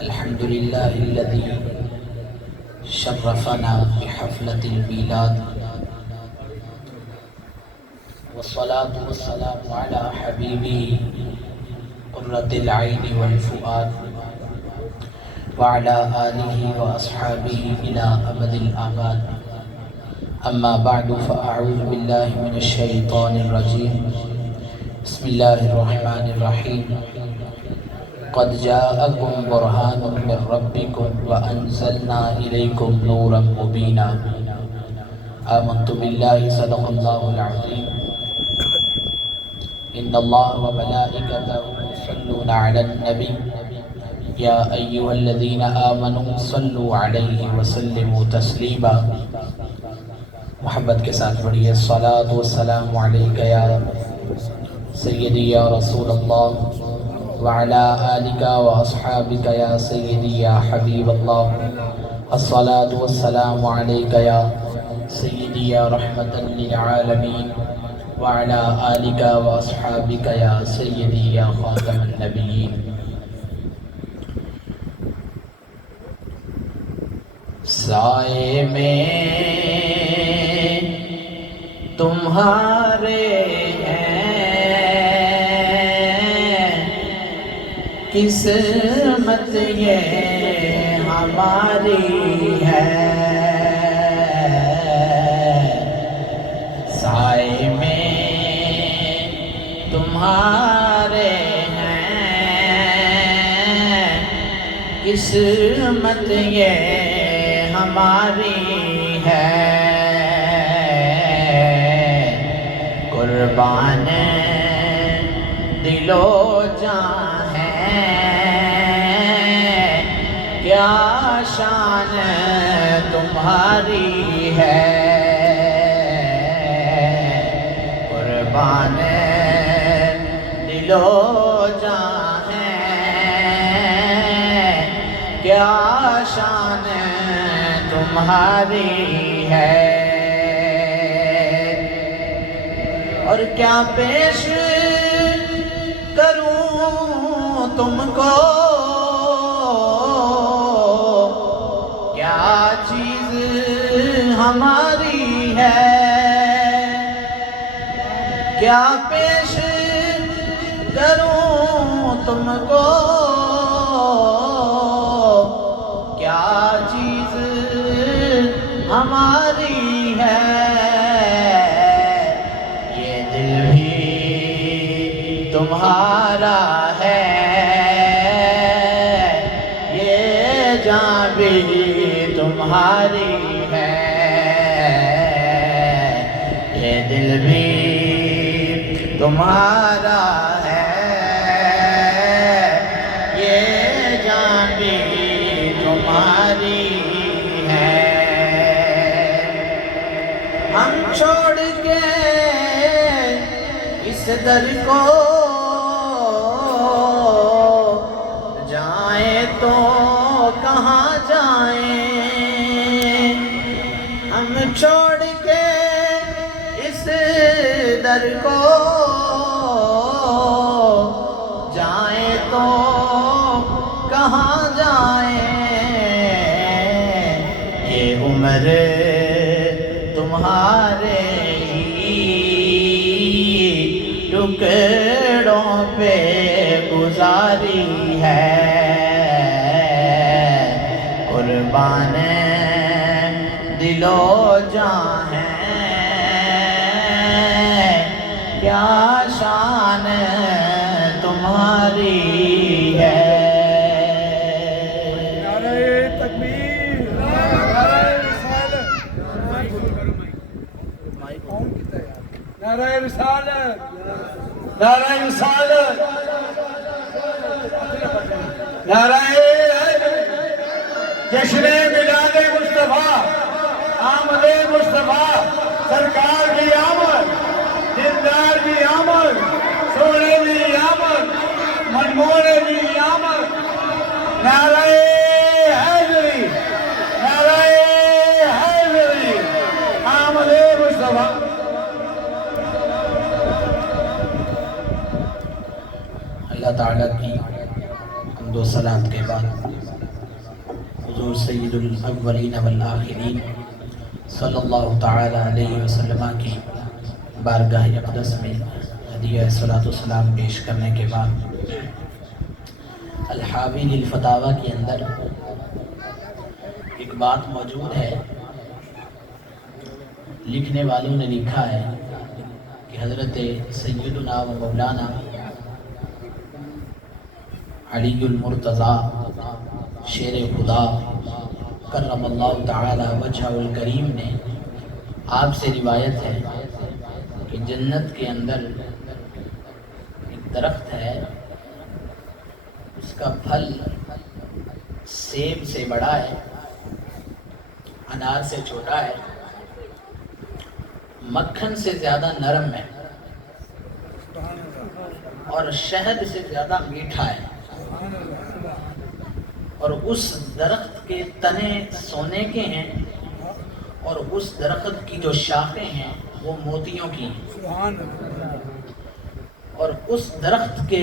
الحمد لله الذي شرفنا بحفلة الميلاد، والصلاة والسلام على حبيبه قرة العين والفؤاد وعلى آله وأصحابه إلى أبد الآباد. أما بعد فأعوذ بالله من الشيطان الرجيم. بسم الله الرحمن الرحيم. قد جاءكم برهان من ربكم وأنزلنا إليكم نورا مبينا. آمنت بالله صدق الله العظيم. إن الله وملائكته يصلون على النبي يا أيها الذين آمنوا صلوا عليه وسلموا تسليما. محبت کے ساتھ پڑھیے الصلاۃ والسلام علیک یا سیدی یا رسول اللہ وعلى آلك وأصحابك يا سيدي يا حبيب الله. الصلاة والسلام عليك يا سيدي يا رحمة للعالمين وعلى آلك وأصحابك يا سيدي يا خاتم النبيين. سائے میں تمہارے قسمت یہ ہماری ہے. سائے میں تمہارے ہیں قسمت یہ ہماری ہے. قربان دل و جان کیا شان تمہاری ہے. قربان دل و جان کیا شان تمہاری ہے. اور کیا پیش کروں تم کو، کیا چیز ہماری ہے. کیا پیش کروں تم کو، کیا چیز ہماری ہے. یہ دل بھی تمہارا ہے، یہ جان بھی تمہاری ہے. یہ دل بھی تمہارا ہے، یہ جان بھی تمہاری ہے. ہم چھوڑ کے اس در کو جائیں تو کہاں جائیں. ہم چھوڑ کے اس در کو جائیں تو کہاں جائیں. یہ عمر تمہارے ہی ٹکڑوں پہ گزاری ہے. قربان دل و جان کیا شان تمہاری ہے. نعرہ تکبیر، نعرہ رسالت، نعرہ رسالت، نعرہ رسالت، نعرہ جشن میلاد مصطفیٰ، آمد مصطفیٰ، سرکار کی آمد، دلدار کی آمد، سونے کی آمد، منمونے کی آمد. نعرہ حیدری، نعرہ حیدری، آمد مصطفیٰ. اللہ تعالیٰ کی حمد و و صلاۃ کے بعد حضور سید الاولین والآخرین صلی اللہ تعالی علیہ وسلم کی بارگاہ اقدس میں ہدیہ صلاۃ و سلام پیش کرنے کے بعد الحاوی للفتاوی کے اندر ایک بات موجود ہے. لکھنے والوں نے لکھا ہے کہ حضرت سیدنا و مولانا علی المرتضیٰ شیر خدا کرم اللہ تعالی وجہ الکریم نے آپ سے روایت ہے کہ جنت کے اندر ایک درخت ہے، اس کا پھل سیب سے بڑا ہے، انار سے چھوٹا ہے، مکھن سے زیادہ نرم ہے اور شہد سے زیادہ میٹھا ہے، اور اس درخت کے تنے سونے کے ہیں اور اس درخت کی جو شاخیں ہیں وہ موتیوں کی ہیں، اور اس درخت کے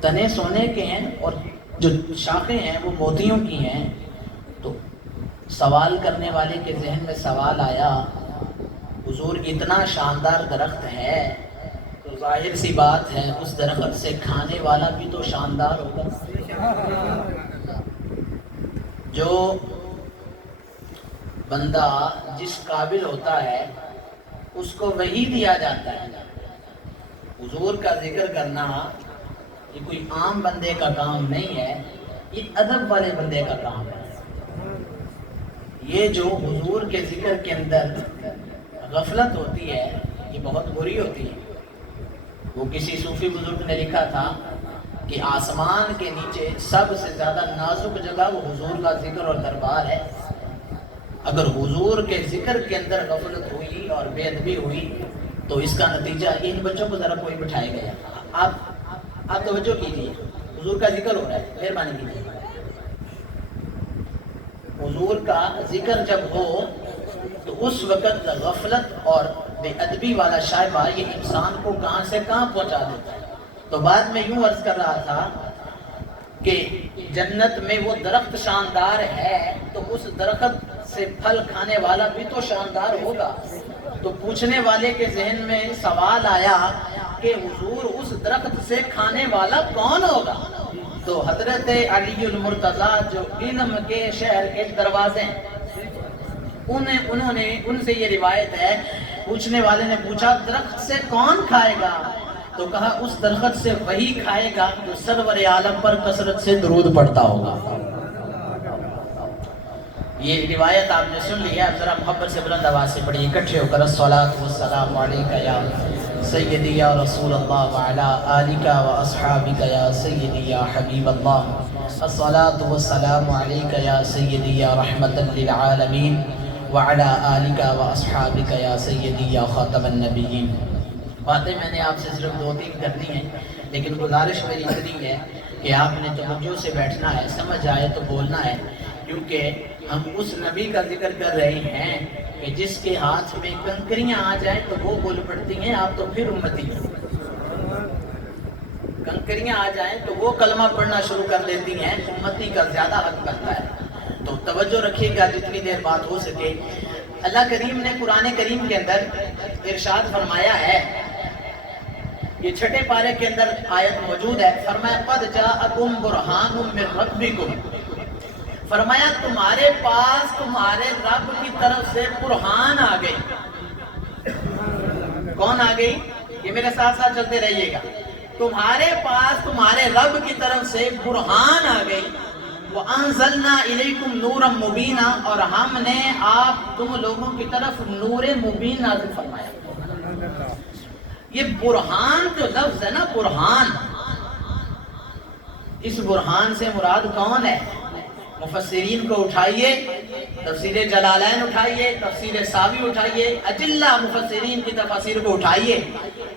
تنے سونے کے ہیں اور جو شاخیں ہیں وہ موتیوں کی ہیں. تو سوال کرنے والے کے ذہن میں سوال آیا، حضور اتنا شاندار درخت ہے تو ظاہر سی بات ہے اس درخت سے کھانے والا بھی تو شاندار ہوگا. جو بندہ جس قابل ہوتا ہے اس کو وہی دیا جاتا ہے. حضور کا ذکر کرنا یہ کوئی عام بندے کا کام نہیں ہے، یہ ادب والے بندے کا کام ہے. یہ جو حضور کے ذکر کے اندر غفلت ہوتی ہے یہ بہت بری ہوتی ہے. وہ کسی صوفی بزرگ نے لکھا تھا کہ آسمان کے نیچے سب سے زیادہ نازک جگہ وہ حضور کا ذکر اور دربار ہے. اگر حضور کے ذکر کے اندر غفلت ہوئی اور بے ادبی ہوئی تو اس کا نتیجہ، ان بچوں کو ذرا کوئی بٹھائے گیا، آپ توجہ کیجیے، حضور کا ذکر ہو رہا ہے، مہربانی کیجیے. حضور کا ذکر جب ہو تو اس وقت غفلت اور بے ادبی والا شائبہ یہ انسان کو کہاں سے کہاں پہنچا دیتا ہے. تو بعد میں یوں عرض کر رہا تھا کہ جنت میں وہ درخت شاندار ہے تو اس درخت سے پھل کھانے والا بھی تو شاندار ہوگا. تو پوچھنے والے کے ذہن میں سوال آیا کہ حضور اس درخت سے کھانے والا کون ہوگا؟ تو حضرت علی المرتضیٰ جو علم کے شہر کے دروازے ہیں، انہوں نے ان سے یہ روایت ہے، پوچھنے والے نے پوچھا درخت سے کون کھائے گا؟ تو کہا اس درخت سے وہی کھائے گا جو سرور عالم پر کثرت سے درود پڑھتا ہوگا. یہ روایت آپ نے سن لی ہے، اب ذرا محبت سے بلند آواز سے پڑھیے اکٹھے ہو کر، الصلاۃ والسلام علیک یا سیدی یا رسول اللہ وعلی آلک و اصحابک یا سیدی یا حبیب اللہ، الصلاۃ والسلام علیک یا سیدی یا رحمت للعالمین وعلی آلک و اصحابک یا سیدی یا خاتم النبیین. باتیں میں نے آپ سے صرف 2-3 کرنی ہیں، لیکن گزارش میری اتنی ہے کہ آپ نے توجہ سے بیٹھنا ہے، سمجھ آئے تو بولنا ہے، کیونکہ ہم اس نبی کا ذکر کر رہے ہیں کہ جس کے ہاتھ میں کنکریاں آ جائیں تو وہ بول پڑتی ہیں، آپ تو پھر امتی ہیں. کنکریاں آ جائیں تو وہ کلمہ پڑھنا شروع کر دیتی ہیں، امتی کا زیادہ حق بنتا ہے. تو توجہ رکھیے گا جتنی دیر بات ہو سکے. اللہ کریم نے قرآن کریم کے اندر ارشاد فرمایا ہے، یہ 6 پارے کے اندر آیت موجود ہے، فرمایا قد جاءکم برہان من ربکم، فرمایا تمہارے پاس تمہارے رب کی طرف سے برہان آ گئی. کون آ گئی؟ یہ میرے ساتھ ساتھ چلتے رہیے گا. تمہارے پاس تمہارے رب کی طرف سے برہان آ گئی. وَأَنزَلْنَا إِلَيْكُمْ نُورًا مُبِينًا، اور ہم نے آپ تم لوگوں کی طرف نور مبین نازل فرمایا. یہ برہان جو لفظ ہے نا، برہان، اس برہان سے مراد کون ہے؟ مفسرین کو اٹھائیے، تفسیر جلالین اٹھائیے، تفسیر ساوی اٹھائیے، اجلہ مفسرین کی تفاسیر کو اٹھائیے.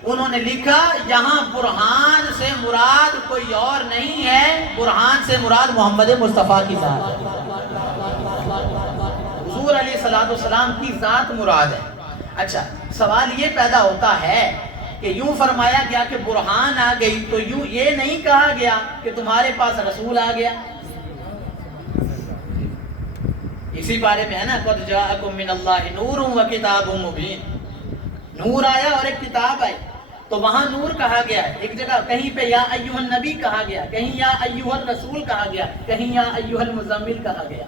انہوں نے لکھا یہاں برہان سے مراد کوئی اور نہیں ہے، برہان سے مراد محمد مصطفیٰ کی ذات ہے. حضور علیہ الصلوۃ والسلام کی ذات مراد ہے. اچھا، سوال یہ پیدا ہوتا ہے کہ یوں فرمایا گیا کہ برہان آ گئی، تو یوں یہ نہیں کہا گیا کہ تمہارے پاس رسول آ گیا. اسی بارے میں ہے نا قد جاءکم من اللہ نور و کتاب مبین، نور آیا اور ایک کتاب آئی. تو وہاں نور کہا گیا ہے ایک جگہ، کہیں پہ یا ایھا النبی کہا گیا، کہیں یا ایھا الرسول کہا گیا، کہیں یا ایھا المزمل کہا گیا،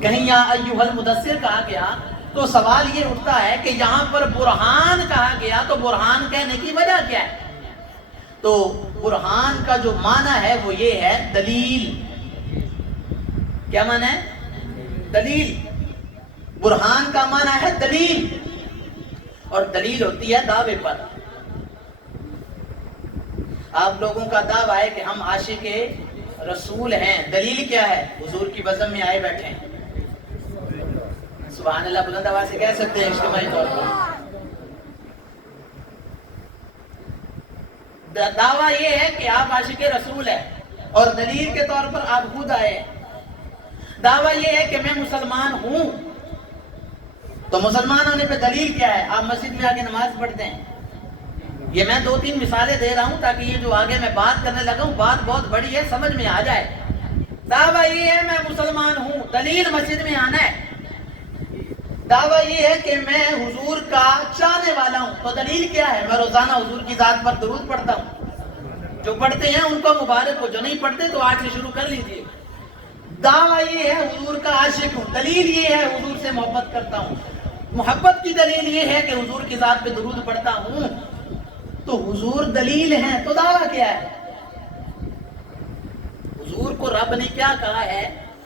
کہیں یا ایھا المدثر کہا گیا. تو سوال یہ اٹھتا ہے کہ یہاں پر برہان کہا گیا تو برہان کہنے کی وجہ کیا ہے؟ تو برہان کا جو معنی ہے وہ یہ ہے دلیل. کیا معنی ہے؟ دلیل. برہان کا معنی ہے دلیل، اور دلیل ہوتی ہے دعوے پر. آپ لوگوں کا دعویٰ ہے کہ ہم عاشق رسول ہیں، دلیل کیا ہے؟ حضور کی بزم میں آئے بیٹھے ہیں. سبحان اللہ بلند آواز سے کہہ سکتے ہیں اجتماعی طور پر. دعویٰ یہ ہے کہ آپ عاشق رسول ہیں اور دلیل کے طور پر آپ خود آئے. دعویٰ یہ ہے کہ میں مسلمان ہوں، تو مسلمان ہونے پہ دلیل کیا ہے؟ آپ مسجد میں آ کے نماز پڑھتے ہیں. یہ میں 2-3 مثالیں دے رہا ہوں تاکہ یہ جو آگے میں بات کرنے لگا ہوں بات بہت بڑی ہے، سمجھ میں آ جائے. دعویٰ یہ ہے میں مسلمان ہوں، دلیل مسجد میں آنا ہے. دعویٰ یہ ہے کہ میں حضور کا چاہنے والا ہوں، تو دلیل کیا ہے؟ میں روزانہ حضور کی ذات پر درود پڑھتا ہوں. جو پڑھتے ہیں ان کو مبارک ہو، جو نہیں پڑھتے تو آج سے شروع کر لیجئے. دعویٰ یہ ہے حضور کا عاشق ہوں، دلیل یہ ہے حضور سے محبت کرتا ہوں. محبت کی دلیل یہ ہے کہ حضور کی ذات پہ درود پڑھتا ہوں. تو حضور دلیل ہیں تو دعویٰ کیا ہے؟ حضور کو رب نے کیا کہا ہے؟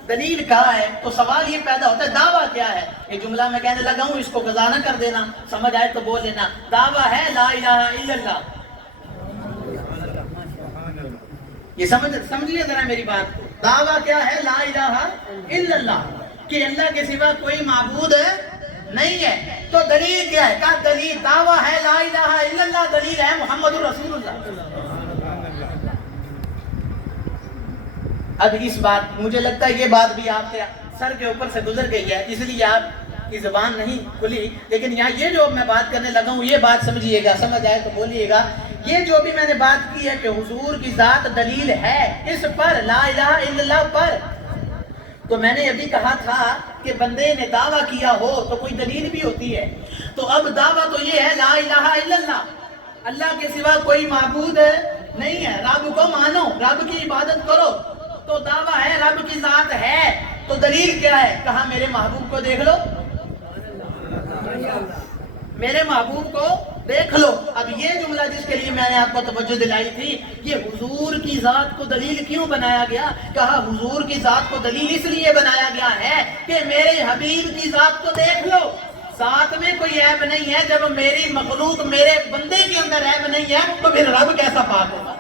دلیل کہا ہے. تو سوال یہ پیدا ہوتا ہے دعویٰ کیا ہے؟ یہ جملہ میں کہنے لگا ہوں، اس کو قضا نہ کر دینا، سمجھ آئے تو بول لینا. دعویٰ ہے لا الہ الا اللہ. یہ سمجھیے ذرا میری بات کو. دعویٰ کیا ہے؟ لا الہ الا اللہ، کہ اللہ کے سوا کوئی معبود نہیں ہے. تو دلیل کیا ہے؟ کہا دلیل دعویٰ ہے لا الہ الا اللہ، دلیل ہے محمد الرسول اللہ. اب اس بات مجھے لگتا ہے یہ بات بھی آپ کے سر کے اوپر سے گزر گئی ہے، اس لیے آپ کی زبان نہیں کھلی. لیکن یہاں یہ جو میں بات کرنے لگا ہوں یہ بات سمجھیے گا، سمجھ آئے تو بولیے گا. یہ جو بھی میں نے بات کی ہے کہ حضور کی ذات دلیل ہے اس پر، لا الہ الا اللہ پر. تو میں نے ابھی کہا تھا کہ بندے نے دعویٰ کیا ہو تو کوئی دلیل بھی ہوتی ہے. تو اب دعویٰ تو یہ ہے لا الہ الا اللہ، اللہ کے سوا کوئی معبود نہیں ہے، رب کو مانو، رب کی عبادت کرو. تو دعویٰ ہے رب کی ذات ہے، تو دلیل کیا ہے؟ کہا میرے محبوب کو دیکھ لو، میرے محبوب کو دیکھ لو. اب یہ جملہ جس کے لیے میں نے آپ کو توجہ دلائی تھی، یہ حضور کی ذات کو دلیل کیوں بنایا گیا؟ کہا حضور کی ذات کو دلیل اس لیے بنایا گیا ہے کہ میرے حبیب کی ذات کو دیکھ لو، ذات میں کوئی عیب نہیں ہے. جب میری مخلوق میرے بندے کے اندر عیب نہیں ہے تو پھر رب کیسا پاک ہوگا؟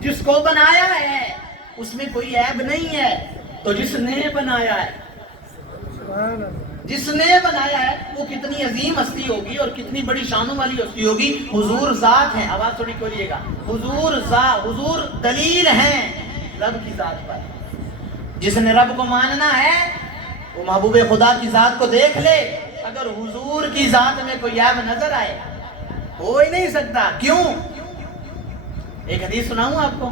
جس کو بنایا ہے اس میں کوئی عیب نہیں ہے. تو جس نے بنایا ہے، جس نے بنایا ہے وہ کتنی عظیم ہستی ہوگی اور کتنی بڑی شانوں والی ہستی ہوگی. حضور ذات ہیں، آواز تھوڑی کھولیے گا. حضور دلیل ہیں رب کی ذات پر. جس نے رب کو ماننا ہے وہ محبوب خدا کی ذات کو دیکھ لے. اگر حضور کی ذات میں کوئی عیب نظر آئے ہو ہی نہیں سکتا. کیوں؟ ایک حدیث سناؤں آپ کو.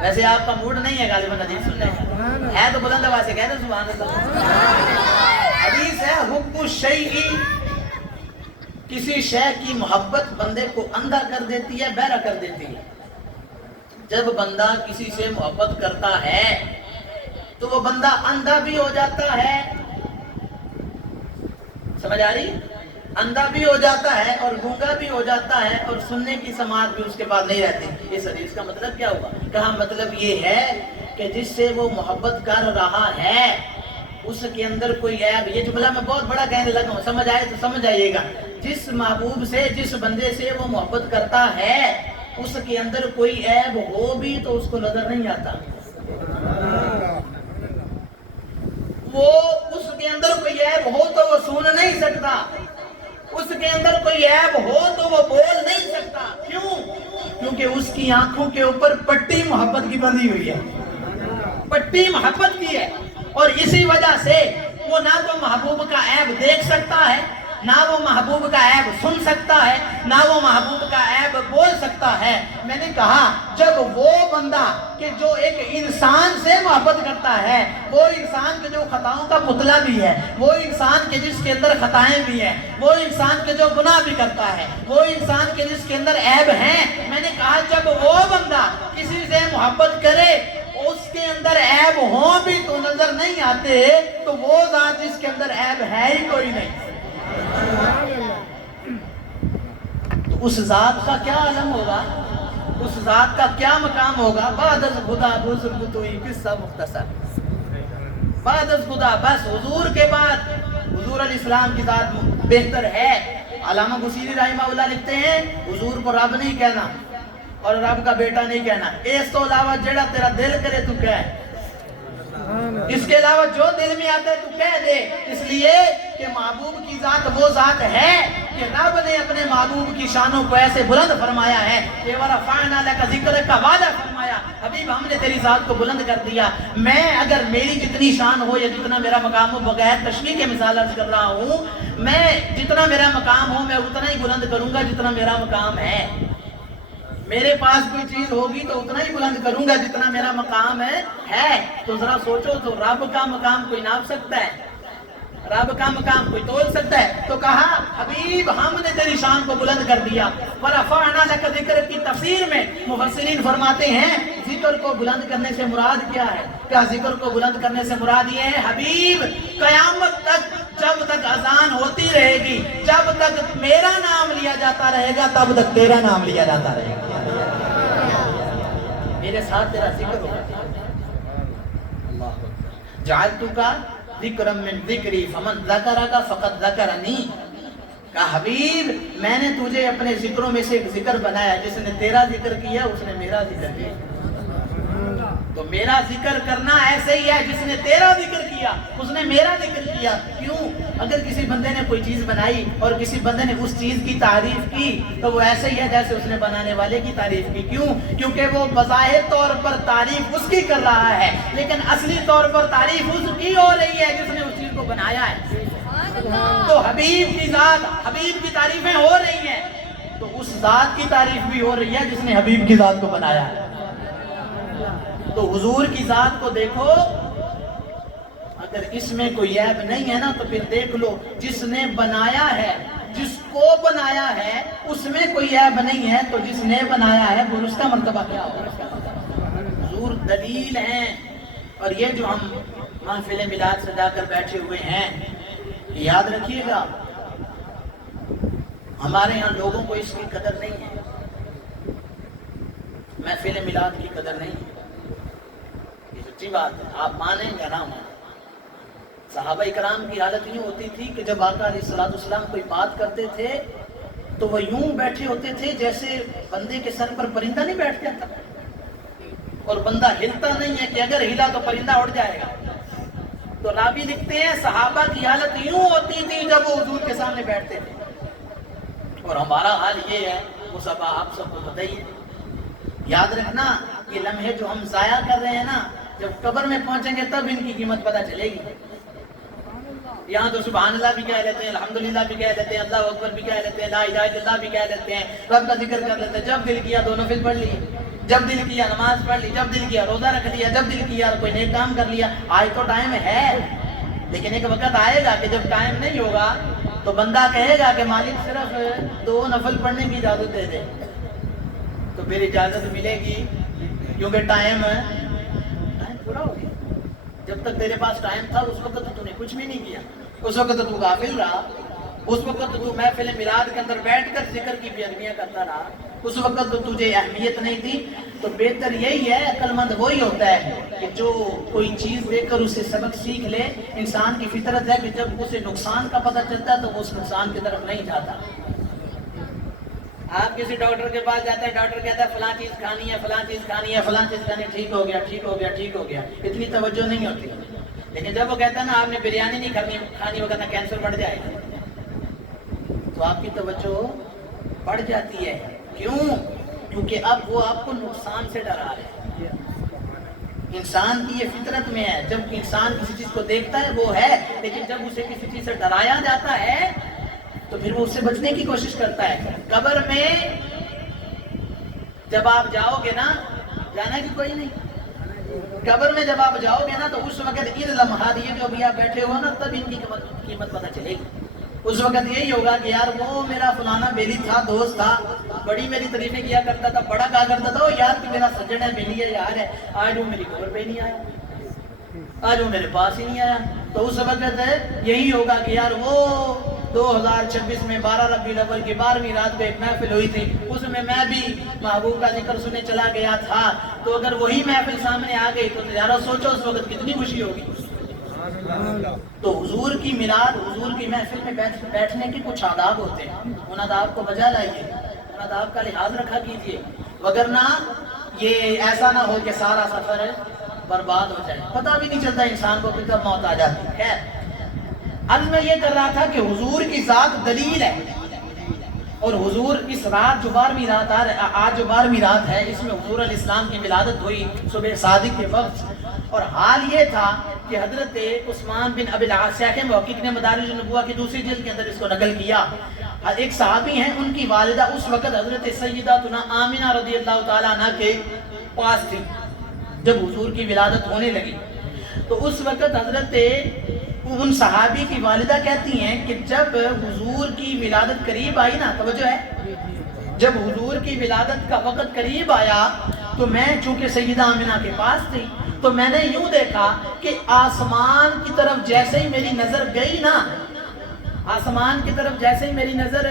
ویسے آپ کا موڈ نہیں ہے غالباً حدیث سننے کا، ہے تو بلند آواز سے کہہ دو سبحان اللہ. حدیث ہے حب الشیء، کسی شے کی محبت بندے کو اندھا کر دیتی ہے، بہرا کر دیتی ہے. جب بندہ کسی سے محبت کرتا ہے تو وہ بندہ اندھا بھی ہو جاتا ہے. سمجھ آ رہی؟ اندھا بھی ہو جاتا ہے اور گونگا بھی ہو جاتا ہے اور سننے کی سماعت بھی اس کے پاس نہیں رہتی. اس حدیث کا مطلب کیا ہوا؟ کہا مطلب یہ ہے کہ جس سے وہ محبت کر رہا ہے اس کے اندر کوئی عیب. یہ جملہ میں بہت بڑا کہنے لگا ہوں، سمجھ آئے تو سمجھ آئیے گا. جس محبوب سے، جس بندے سے وہ محبت کرتا ہے اس کے اندر کوئی عیب ہو بھی تو اس کو نظر نہیں آتا. وہ اس کے اندر کوئی عیب ہو تو وہ سن نہیں سکتا، اس کے اندر کوئی عیب ہو تو وہ بول نہیں سکتا. کیوں؟ کیونکہ اس کی آنکھوں کے اوپر پٹی محبت کی بندھی ہوئی ہے، پٹی محبت کی ہے. اور اسی وجہ سے وہ نہ تو محبوب کا عیب دیکھ سکتا ہے نہ وہ محبوب کا عیب سن سکتا ہے، نہ وہ محبوب کا عیب بول سکتا ہے۔ میں نے کہا جب وہ بندہ کہ جو ایک انسان سے محبت کرتا ہے، وہ انسان کے جو خطاؤں کا پتلا بھی ہے، وہ انسان کے جس کے اندر خطائیں بھی ہیں، وہ انسان کے جو گناہ بھی کرتا ہے، وہ انسان کے جس کے اندر عیب ہیں، میں نے کہا جب وہ بندہ کسی سے محبت کرے اس کے اندر عیب ہوں بھی تو نظر نہیں آتے، تو وہ ذات جس کے اندر عیب ہے ہی کوئی نہیں، تو اس ذات کا کیا عالم ہوگا، اس ذات کا کیا مقام ہوگا۔ بعد از خدا بزرگ توئی قصہ مختصر، بعد از خدا بس حضور کے بعد حضور علیہ السلام کی ذات بہتر ہے۔ علامہ بصیری رحمہ اللہ لکھتے ہیں حضور کو رب نہیں کہنا اور رب کا بیٹا نہیں کہنا، اس تو علاوہ جڑا تیرا دل کرے تو کہہ، اس کے علاوہ جو دل میں آتا ہے تو کہہ دے، اس لیے کہ محبوب کی ذات وہ ذات ہے کہ رب نے اپنے محبوب کی شانوں کو ایسے بلند فرمایا ہے کہ وَرَفَعْنَا لَكَ ذِكْرَكَ کا وعدہ فرمایا، حبیب ہم نے تیری ذات کو بلند کر دیا۔ میں اگر میری جتنی شان ہو یا جتنا میرا مقام ہو، بغیر تشبیہ کے مثال عرض کر رہا ہوں، میں جتنا میرا مقام ہو میں اتنا ہی بلند کروں گا جتنا میرا مقام ہے۔ میرے پاس کوئی چیز ہوگی تو اتنا ہی بلند کروں گا جتنا میرا مقام ہے۔ تو ذرا سوچو تو رب کا مقام کوئی ناپ سکتا ہے؟ رب کا مقام کوئی تول سکتا ہے؟ تو کہا حبیب ہم نے تیری شان کو بلند کر دیا۔ وَرَفَعْنَا لَكَ ذِكْرَكَ کی تفسیر میں مفسرین فرماتے ہیں ذکر کو بلند کرنے سے مراد کیا ہے؟ کیا ذکر کو بلند کرنے سے مراد یہ ہے حبیب قیامت تک جب تک اذان ہوتی رہے گی، جب تک میرا نام لیا جاتا رہے گا، تب تک تیرا نام لیا جاتا رہے گا، میرے ساتھ تیرا ذکر ہوگا۔ جعلتک ذکرا من ذکری فمن ذکرک فقد ذکرنی، کہا حبیب میں نے تجھے اپنے ذکروں میں سے ایک ذکر بنایا، جس نے تیرا ذکر کیا اس نے میرا ذکر کیا۔ تو میرا ذکر کرنا ایسے ہی ہے، جس نے تیرا ذکر کیا اس نے میرا ذکر کیا۔ کیوں؟ اگر کسی بندے نے کوئی چیز بنائی اور کسی بندے نے اس چیز کی تعریف کی تو وہ ایسے ہی ہے جیسے اس نے بنانے والے کی تعریف کی۔ کیوں؟ کیونکہ وہ بظاہر طور پر تعریف اس کی کر رہا ہے، لیکن اصلی طور پر تعریف اس کی ہو رہی ہے جس نے اس چیز کو بنایا ہے۔ تو حبیب کی ذات، حبیب کی تعریفیں ہو رہی ہیں، تو اس ذات کی تعریف بھی ہو رہی ہے جس نے حبیب کی ذات کو بنایا ہے۔ تو حضور کی ذات کو دیکھو، اگر اس میں کوئی عیب نہیں ہے نا تو پھر دیکھ لو جس نے بنایا ہے، جس کو بنایا ہے اس میں کوئی عیب نہیں ہے، تو جس نے بنایا ہے وہ اس کا مرتبہ کیا ہوگا؟ حضور دلیل ہیں۔ اور یہ جو ہم محفل میلاد سجا کر بیٹھے ہوئے ہیں، یاد رکھیے گا ہمارے ہاں لوگوں کو اس کی قدر نہیں ہے، محفل میلاد کی قدر نہیں ہے، یہ سچی بات ہے، آپ مانیں یا نہ مانیں۔ صحابہ اکرام کی حالت یوں ہوتی تھی کہ جب آقا علیہ السلام کوئی بات کرتے تھے تو وہ یوں بیٹھے ہوتے تھے جیسے بندے کے سر پر پرندہ نہیں بیٹھ جاتا، اور بندہ ہلتا نہیں ہے کہ اگر ہلا تو پرندہ اڑ جائے گا۔ تو راوی لکھتے ہیں صحابہ کی حالت یوں ہوتی تھی جب وہ حضور کے سامنے بیٹھتے تھے، اور ہمارا حال یہ ہے، وہ سب آپ سب کو پتہ ہی ہے۔ یاد رکھنا یہ لمحے جو ہم ضائع کر رہے ہیں نا، جب قبر میں پہنچیں گے تب ان کی قیمت پتہ چلے گی۔ یہاں تو سبحان اللہ بھی کہہ لیتے ہیں، الحمدللہ بھی کہہ لیتے ہیں، اللہ اکبر بھی کہہ لیتے ہیں، لا الہ الا اللہ بھی کہہ لیتے ہیں، رب کا ذکر کر لیتے ہیں، جب دل کیا دو نفل پڑھ لیے، جب دل کیا نماز پڑھ لی، جب دل کیا روزہ رکھ لیا، جب دل کیا کوئی نیک کام کر لیا۔ آج تو ٹائم ہے، لیکن ایک وقت آئے گا کہ جب ٹائم نہیں ہوگا تو بندہ کہے گا کہ مالک صرف 2 نفل پڑھنے کی اجازت دے دے، تو پھر اجازت ملے گی، کیونکہ ٹائم پورا ہو گیا۔ جب تک تیرے پاس ٹائم تھا اس وقت تو نے کچھ بھی نہیں کیا، اس وقت تو غافل رہا، اس وقت تو محفل میلاد کے اندر بیٹھ کر ذکر کی بے ادبیاں کرتا رہا، اس وقت تو تجھے اہمیت نہیں تھی۔ تو بہتر یہی ہے، عقل مند وہی ہوتا ہے کہ جو کوئی چیز دیکھ کر اسے سبق سیکھ لے۔ انسان کی فطرت ہے کہ جب اسے نقصان کا پتہ چلتا ہے تو وہ اس نقصان کی طرف نہیں جاتا۔ آپ کسی ڈاکٹر کے پاس جاتے ہیں، ڈاکٹر کہتا ہے فلاں چیز کھانی ہے، فلاں چیز کھانی ہے، فلاں چیز کھانی ہے، ٹھیک ہو گیا، ٹھیک ہو گیا، ٹھیک ہو گیا، اتنی توجہ نہیں ہوتی۔ لیکن جب وہ کہتا ہے نا آپ نے بریانی نہیں کھانی، وہ کہتا ہے کینسر بڑھ جائے گا، تو آپ کی توجہ بڑھ جاتی ہے۔ کیوں؟ کیونکہ اب وہ آپ کو نقصان سے ڈرا رہے ہیں۔ انسان کی یہ فطرت میں ہے، جب انسان کسی چیز کو دیکھتا ہے وہ ہے، لیکن جب اسے کسی چیز سے ڈرایا جاتا ہے تو پھر وہ اس سے بچنے کی کوشش کرتا ہے. قبر میں جب آپ جاؤ گے نا, جانا کہ کوئی نہیں, قبر میں جب آپ جاؤ گے نا تو اس وقت ان لمحات یہ جو ابھی آپ بیٹھے ہو نا, تب ان کی قیمت پتہ چلے گی. اس وقت یہی ہوگا کہ یار وہ میرا فلانا بیلی تھا, دوست تھا, بڑی میری تعریفیں کیا کرتا تھا, بڑا کہا کرتا تھا, یار کہ میرا سجن ہے, بیلی ہے, یار ہے, آج وہ میری قبر پہ نہیں آیا, آج وہ میرے پاس ہی نہیں آیا. تو اس وقت یہی ہوگا کہ یار وہ 2026 میں 12 ربیع الاول کی 12ویں رات پہ ایک محفل ہوئی تھی, اس میں بھی محبوب کا ذکر سننے چلا گیا تھا. تو اگر وہی محفل سامنے آ گئی تو ذرا سوچو اس وقت کتنی خوشی ہوگی. تو حضور کی میلاد, حضور کی محفل میں بیٹھنے کے کچھ آداب ہوتے ہیں, ان آداب کو بجا لائیے, ان آداب کا لحاظ رکھا کیجیے, وگرنہ یہ ایسا نہ ہو کہ سارا سفر برباد ہو جائے, پتہ بھی نہیں چلتا انسان کو کہ کب موت آ جاتی ہے. خیر, اب میں یہ کر رہا تھا کہ حضور کی ذات دلیل ہے, اور حضور اس رات جو 12ویں رات آج جو 12ویں رات ہے, اس میں حضور علیہ السلام کی ولادت ہوئی صبح صادق کے وقت. اور حال یہ تھا کہ حضرت عثمان بن ابی العاص کے محقق نے مدارج النبوہ کی دوسری جلد کے اندر اس کو نقل کیا. ایک صحابی ہیں, ان کی والدہ اس وقت حضرت سیداتنا آمنہ رضی اللہ تعالیٰ عنہ کے پاس تھی جب حضور کی ولادت ہونے لگی. تو اس وقت حضرت ان صحابی کی والدہ کہتی ہیں کہ جب حضور کی ولادت قریب آئی نا, توجہ ہے, جب حضور کی ولادت کا وقت قریب آیا تو میں چونکہ سیدہ آمنہ کے پاس تھی, تو میں نے یوں دیکھا کہ آسمان کی طرف جیسے ہی میری نظر گئی نا, آسمان کی طرف جیسے ہی میری نظر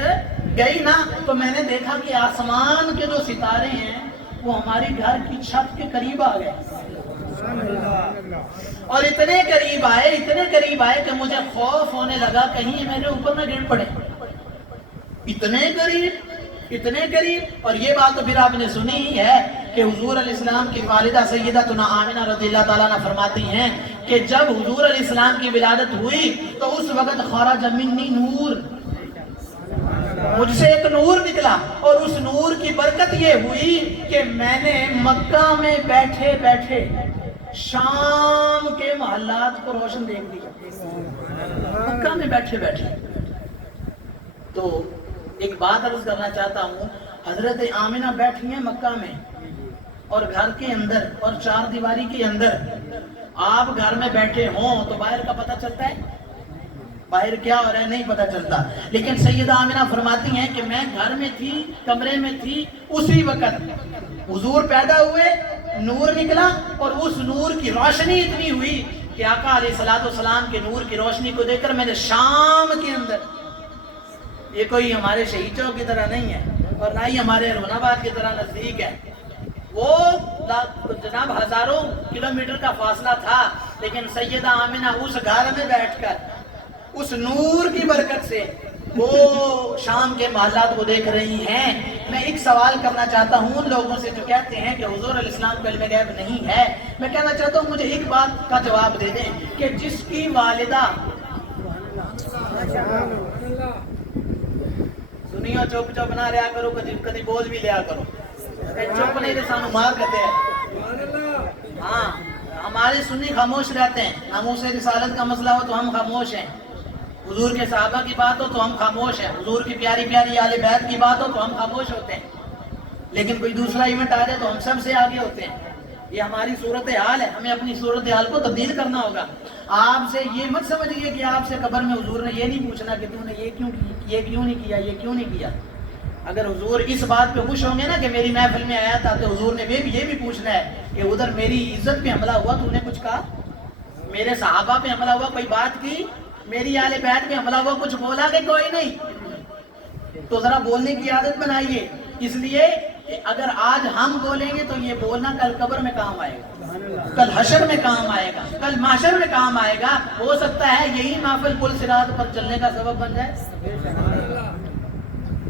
گئی نا, تو میں نے دیکھا کہ آسمان کے جو ستارے ہیں وہ ہماری گھر کی چھت کے قریب آ گئے, اور اتنے قریب آئے کہ مجھے خوف ہونے لگا کہیں میرے اوپر نہ گر پڑے. اتنے قریب. اور یہ بات تو پھر آپ نے سنی ہی ہے کہ حضور علیہ السلام کی والدہ سیدتنا آمنہ رضی اللہ تعالیٰ عنہ فرماتی ہیں کہ جب حضور علیہ السلام کی ولادت ہوئی تو اس وقت خرج منی نور, مجھ سے ایک نور نکلا, اور اس نور کی برکت یہ ہوئی کہ میں نے مکہ میں بیٹھے بیٹھے شام کے محلات کو روشن دیکھ لیا, مکہ میں بیٹھے بیٹھے. تو ایک بات عرض کرنا چاہتا ہوں, حضرت آمنہ بیٹھی ہیں مکہ میں اور گھر کے اندر اور چار دیواری کے اندر. آپ گھر میں بیٹھے ہوں تو باہر کا پتہ چلتا ہے, باہر کیا ہو رہا ہے نہیں پتہ چلتا, لیکن سیدہ آمنہ فرماتی ہیں کہ میں گھر میں تھی, کمرے میں تھی, اسی وقت حضور پیدا ہوئے, نور نکلا, اور اس نور کی روشنی اتنی ہوئی کہ آقا علیہ السلام کے نور کی روشنی کو دیکھ کر میں نے شام کے اندر, یہ کوئی ہمارے شہید چوک کی طرح نہیں ہے اور نہ ہی ہمارے رون آباد کی طرح نزدیک ہے, وہ جناب ہزاروں کلومیٹر کا فاصلہ تھا, لیکن سیدہ آمنہ اس گھر میں بیٹھ کر اس نور کی برکت سے وہ شام کے محلات کو دیکھ رہی ہیں. میں ایک سوال کرنا چاہتا ہوں ان لوگوں سے جو کہتے ہیں کہ حضور علیہ السلام کا علم غیب نہیں ہے, میں کہنا چاہتا ہوں مجھے ایک بات کا جواب دے دیں کہ جس کی والدہ, سنیو چپ چپ نہ رہا کرو, کدی بول بھی لیا کرو, چپ نہیں تو سانو مار کرتے ہیں. ہاں, ہمارے سنی خاموش رہتے ہیں, ناموس رسالت کا مسئلہ ہو تو ہم خاموش ہیں, حضور کے صحابہ کی بات ہو تو ہم خاموش ہیں, حضور کی پیاری پیاری آل بیت کی بات ہو تو ہم خاموش ہوتے ہیں, لیکن کوئی دوسرا ایونٹ آ جائے تو ہم سب سے آگے ہوتے ہیں. یہ ہماری صورتحال ہے, ہمیں اپنی صورتحال کو تبدیل کرنا ہوگا. آپ سے یہ مت سمجھیے کہ آپ سے قبر میں حضور نے یہ نہیں پوچھنا کہ تم نے یہ کیوں نہیں کیا, یہ کیوں نہیں کیا. اگر حضور اس بات پہ خوش ہوں گے نا کہ میری محفل میں آیا تھا, تو حضور نے یہ بھی پوچھنا ہے کہ ادھر میری عزت پہ حملہ ہوا, تو نے کچھ کہا, میرے صحابہ پہ حملہ ہوا, کوئی بات کی, میری آل بیت پہ حملہ ہوا, کچھ بولا کہ کوئی نہیں. تو ذرا بولنے کی عادت بنائیے, اس لیے کہ اگر آج ہم بولیں گے تو یہ بولنا کل قبر میں کام آئے گا, کل حشر میں کام آئے گا, کل محشر میں کام آئے گا. ہو سکتا ہے یہی محفل پل صراط پر چلنے کا سبب بن جائے.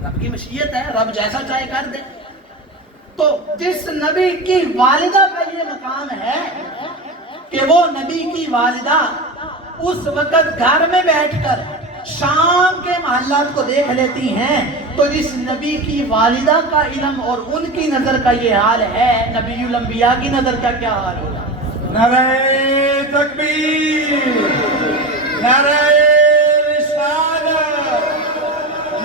رب کی مشیت ہے, رب جیسا چاہے کر دے. تو جس نبی کی والدہ کا یہ مقام ہے کہ وہ نبی کی والدہ اس وقت گھر میں بیٹھ کر شام کے محلات کو دیکھ لیتی ہیں, تو جس نبی کی والدہ کا علم اور ان کی نظر کا یہ حال ہے, نبی الانبیاء کی نظر کا کیا حال ہوگا. نعرہ تکبیر, نعرہ رسالت,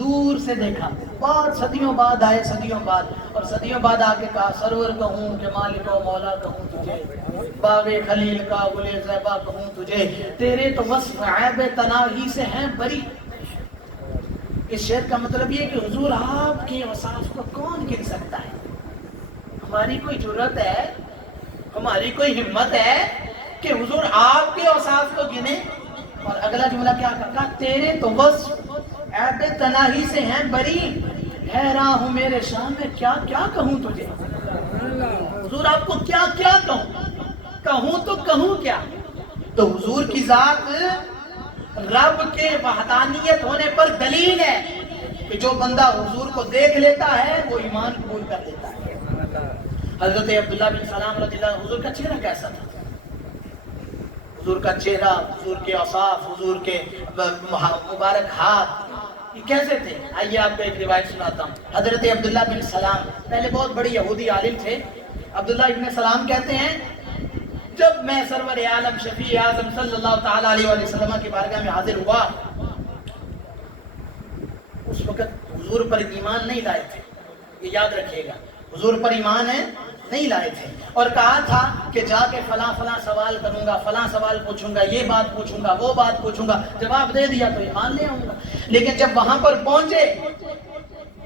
دور سے دیکھا، بہت صدیوں بعد آئے، صدیوں بعد، اور صدیوں بعد آ کے کہا سرور کہوں کہ مالک و مولا کہوں تجھے، باغ خلیل کا گل زیبا کہوں تجھے، تیرے تو وصف عیب تناہی سے ہیں بری۔ اس شعر کا مطلب یہ کہ حضور آپ کے اوصاف کو کون گن سکتا ہے؟ ہماری کوئی جرت ہے، ہماری کوئی ہمت ہے کہ حضور آپ کے اوصاف کو گنے؟ اور اگلا جملہ کیا کہا؟ تیرے تو وصف عیب تناہی سے ہیں بری، حیراں ہوں میرے شان میں کیا کیا کہوں تجھے۔ حضور آپ کو کیا کیا کہوں تو کہوں کیا؟ تو حضور کی ذات رب کے وحدانیت ہونے پر دلیل ہے کہ جو بندہ حضور کو دیکھ لیتا ہے وہ ایمان قبول کر لیتا ہے۔ حضرت عبداللہ بن سلام رضی اللہ عنہ، حضور کا چہرہ کیسا تھا؟ حضور کا چہرہ، حضور کے اوصاف، حضور کے مبارک ہاتھ یہ کیسے تھے؟ آئیے آپ کو ایک روایت سناتا ہوں۔ حضرت عبداللہ بن سلام پہلے بہت بڑی یہودی عالم تھے۔ عبداللہ ابن سلام کہتے ہیں جب میں سرور عالم شفیع اعظم صلی اللہ تعالی علیہ وآلہ وسلم کی بارگاہ میں حاضر ہوا، اس وقت حضور پر ایمان نہیں لائے تھے، یہ یاد رکھیے گا، حضور پر ایمان نہیں لائے تھے، اور کہا تھا کہ جا کے فلاں فلاں سوال کروں گا، فلاں سوال پوچھوں گا، یہ بات پوچھوں گا، وہ بات پوچھوں گا، جواب دے دیا تو ایمان لے آؤں گا۔ لیکن جب وہاں پر پہنچے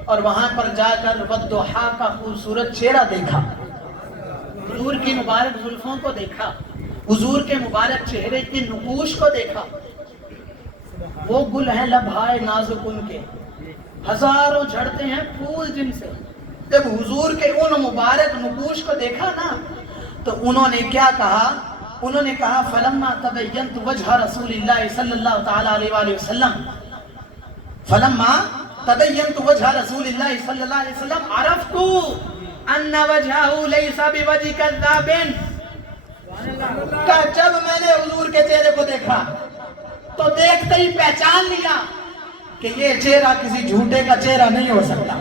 اور وہاں پر جا کر والضحیٰ کا خوبصورت چہرہ دیکھا، حضور کی مبارک زلفوں کو دیکھا، حضور کے مبارک چہرے کی نقوش کو دیکھا، وہ گل ہیں لبھائے نازک ان کے، ہزاروں جھڑتے ہیں پھول جن سے۔ جب حضور کے ان مبارک نقوش کو دیکھا نا تو انہوں نے کیا کہا؟ انہوں نے کہا فلما تبینت وجہ رسول اللہ صلی اللہ تعالی علیہ وآلہ وسلم، فلما تبینت وجہ رسول اللہ صلی اللہ علیہ وسلم عرفت ان وجہہ لیس بوجہ کذاب۔ کہ جب میں نے حضور کے چہرے کو دیکھا تو دیکھتے ہی پہچان لیا کہ یہ چہرہ کسی جھوٹے کا چہرہ نہیں ہو سکتا۔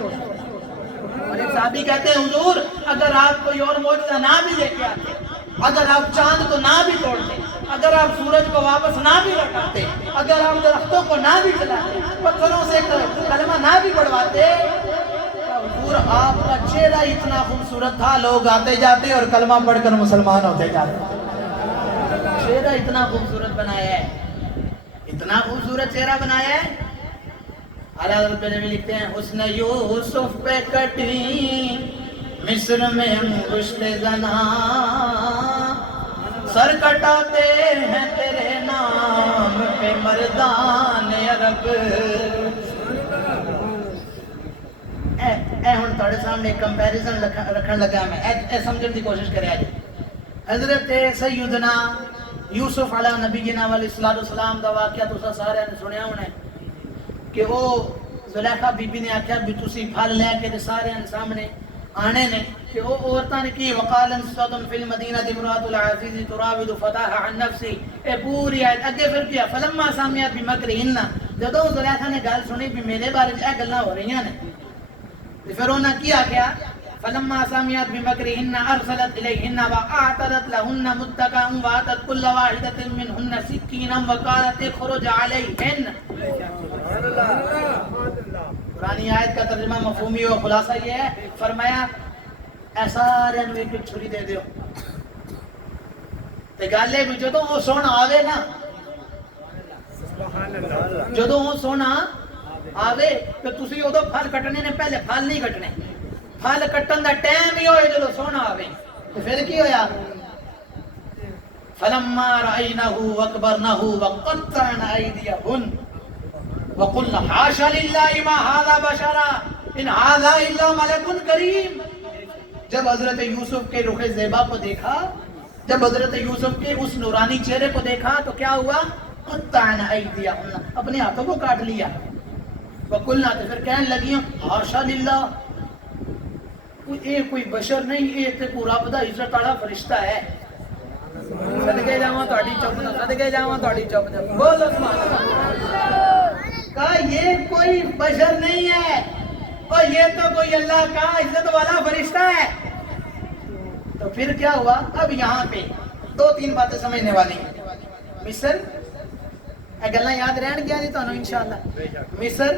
اور ایک صحابی کہتے ہیں حضور اگر آپ کوئی اور معجزہ نہ بھی لے کے آتے، اگر آپ چاند کو نہ بھی توڑتے، اگر آپ سورج کو واپس نہ بھی لوٹاتے، اگر آپ درختوں کو نہ بھی جلاتے، پتھروں سے کلمہ نہ بھی پڑھواتے، حضور آپ کا چہرہ اتنا خوبصورت تھا لوگ آتے جاتے اور کلمہ پڑھ کر مسلمان ہوتے جاتے۔ چہرہ اتنا خوبصورت بنایا ہے، اتنا خوبصورت چہرہ بنایا ہے۔ اعلیٰ حضرت پہ نبی لکھتے ہیں حسن یوسف پہ کٹی مصر میں انگشت زنا، سر کٹاتے ہیں تیرے نام پہ مردان عرب۔ اے ہن تھوڑے سامنے ایک کمپیریزن رکھن لگا میں، اے سمجھن دی کوشش کرے آج۔ حضرت سیدنا یوسف علیہ نبینا علیہ السلام دا واقعہ تو سارے نے سنیا ہونا ہے کہ وہ زلیخا بی بی نے آکھیا بھی تسی پھل لے کے سارے سامنے آنے نے کہ وہ عورتاں نے کی وقال انصدم فی المدینہ امرأۃ العزیز تراود فتاها عن نفسی، اے پوری آیت اگے پھر کیا فلما سمعت بمکرہن، جدوں زلیخا نے گل سنی بھی میرے بارے اے گلاں ہو رہی ہیں پھر انہاں کیا کیا فلما سمعت بمکرہن ارسلت الیہن واعتدت لہن متکئا واتت کل واحدۃ منہن سکینا وقالت اخرج علیہن۔ قرآنی آیت کا ترجمہ مفہومی و خلاصہ یہ ہے، فرمایا اے سارے نو ایک ایک چھری دے دیو تے گالے بھی جدوں وہ سونا آوے نا، جدوں وہ سونا آوے تو تسی ادو پھل کٹنے نے، پہلے پھل نہیں کٹنے، پھل کٹن دا ٹائم ہی ہوئے جدو سونا آوے تو پھر کی ہویا فلما رأینہ وکبرنہ وقطعن ایدیہن وقلنا حاشا للہ ما ھذا بشرا ان ھذا الا ملک کریم۔ جب حضرت یوسف کے رخ زیبا کو دیکھا، جب حضرت یوسف کے اس نورانی چہرے کو دیکھا تو کیا ہوا؟ قطعن ایدیہن، اپنے ہاتھوں کو کاٹ لیا۔ وقلنا تو پھر کہنے لگی حاشا للہ، کوئی بشر نہیں، یہ تے رب دا عزت والا فرشتہ ہے۔ صدقے جاواں تہاڈی چپ نہ، صدقے جاواں تہاڈی چپ نہ، بولو سبحان اللہ۔ کہا یہ کوئی بشر نہیں ہے اور یہ تو کوئی اللہ کا عزت والا فرشتہ ہے۔ تو پھر کیا ہوا؟ اب یہاں پہ دو تین باتیں سمجھنے والی ہیں۔ مصر، اے گلاں یاد رہن گیا جی تانوں انشاءاللہ۔ مصر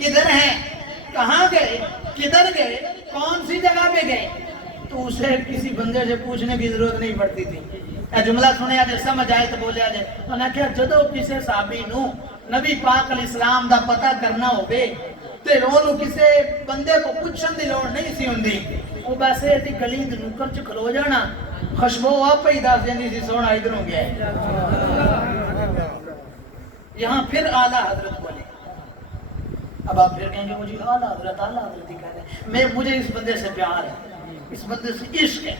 کدھر ہیں، کہاں گئے، کدھر گئے، کون سی جگہ پہ گئے، تو اسے کسی بندے سے پوچھنے کی ضرورت نہیں پڑتی تھی. اے جملہ سنیا جائے، سمجھ آئے تو بولیا جائے. انہوں نے کہا جدو کسی صحابی نو نبی پاک علیہ السلام دا پتہ کرنا ہوگے تے انہوں کسی بندے کو پوچھن دی لوڑ نہیں سی ہوندی، وہ بس ایسی گلی دے نکر چ کھلو جانا، خوشبو آپ ہی دس دینی سی سونا ادھروں گیا ہے. یہاں پھر اعلیٰ حضرت بولے. اب آپ پھر کہیں گے مجھے اعلیٰ حضرت ہی کہہ رہے ہیں. مجھے اس بندے سے پیار ہے، اس بندے سے عشق ہے.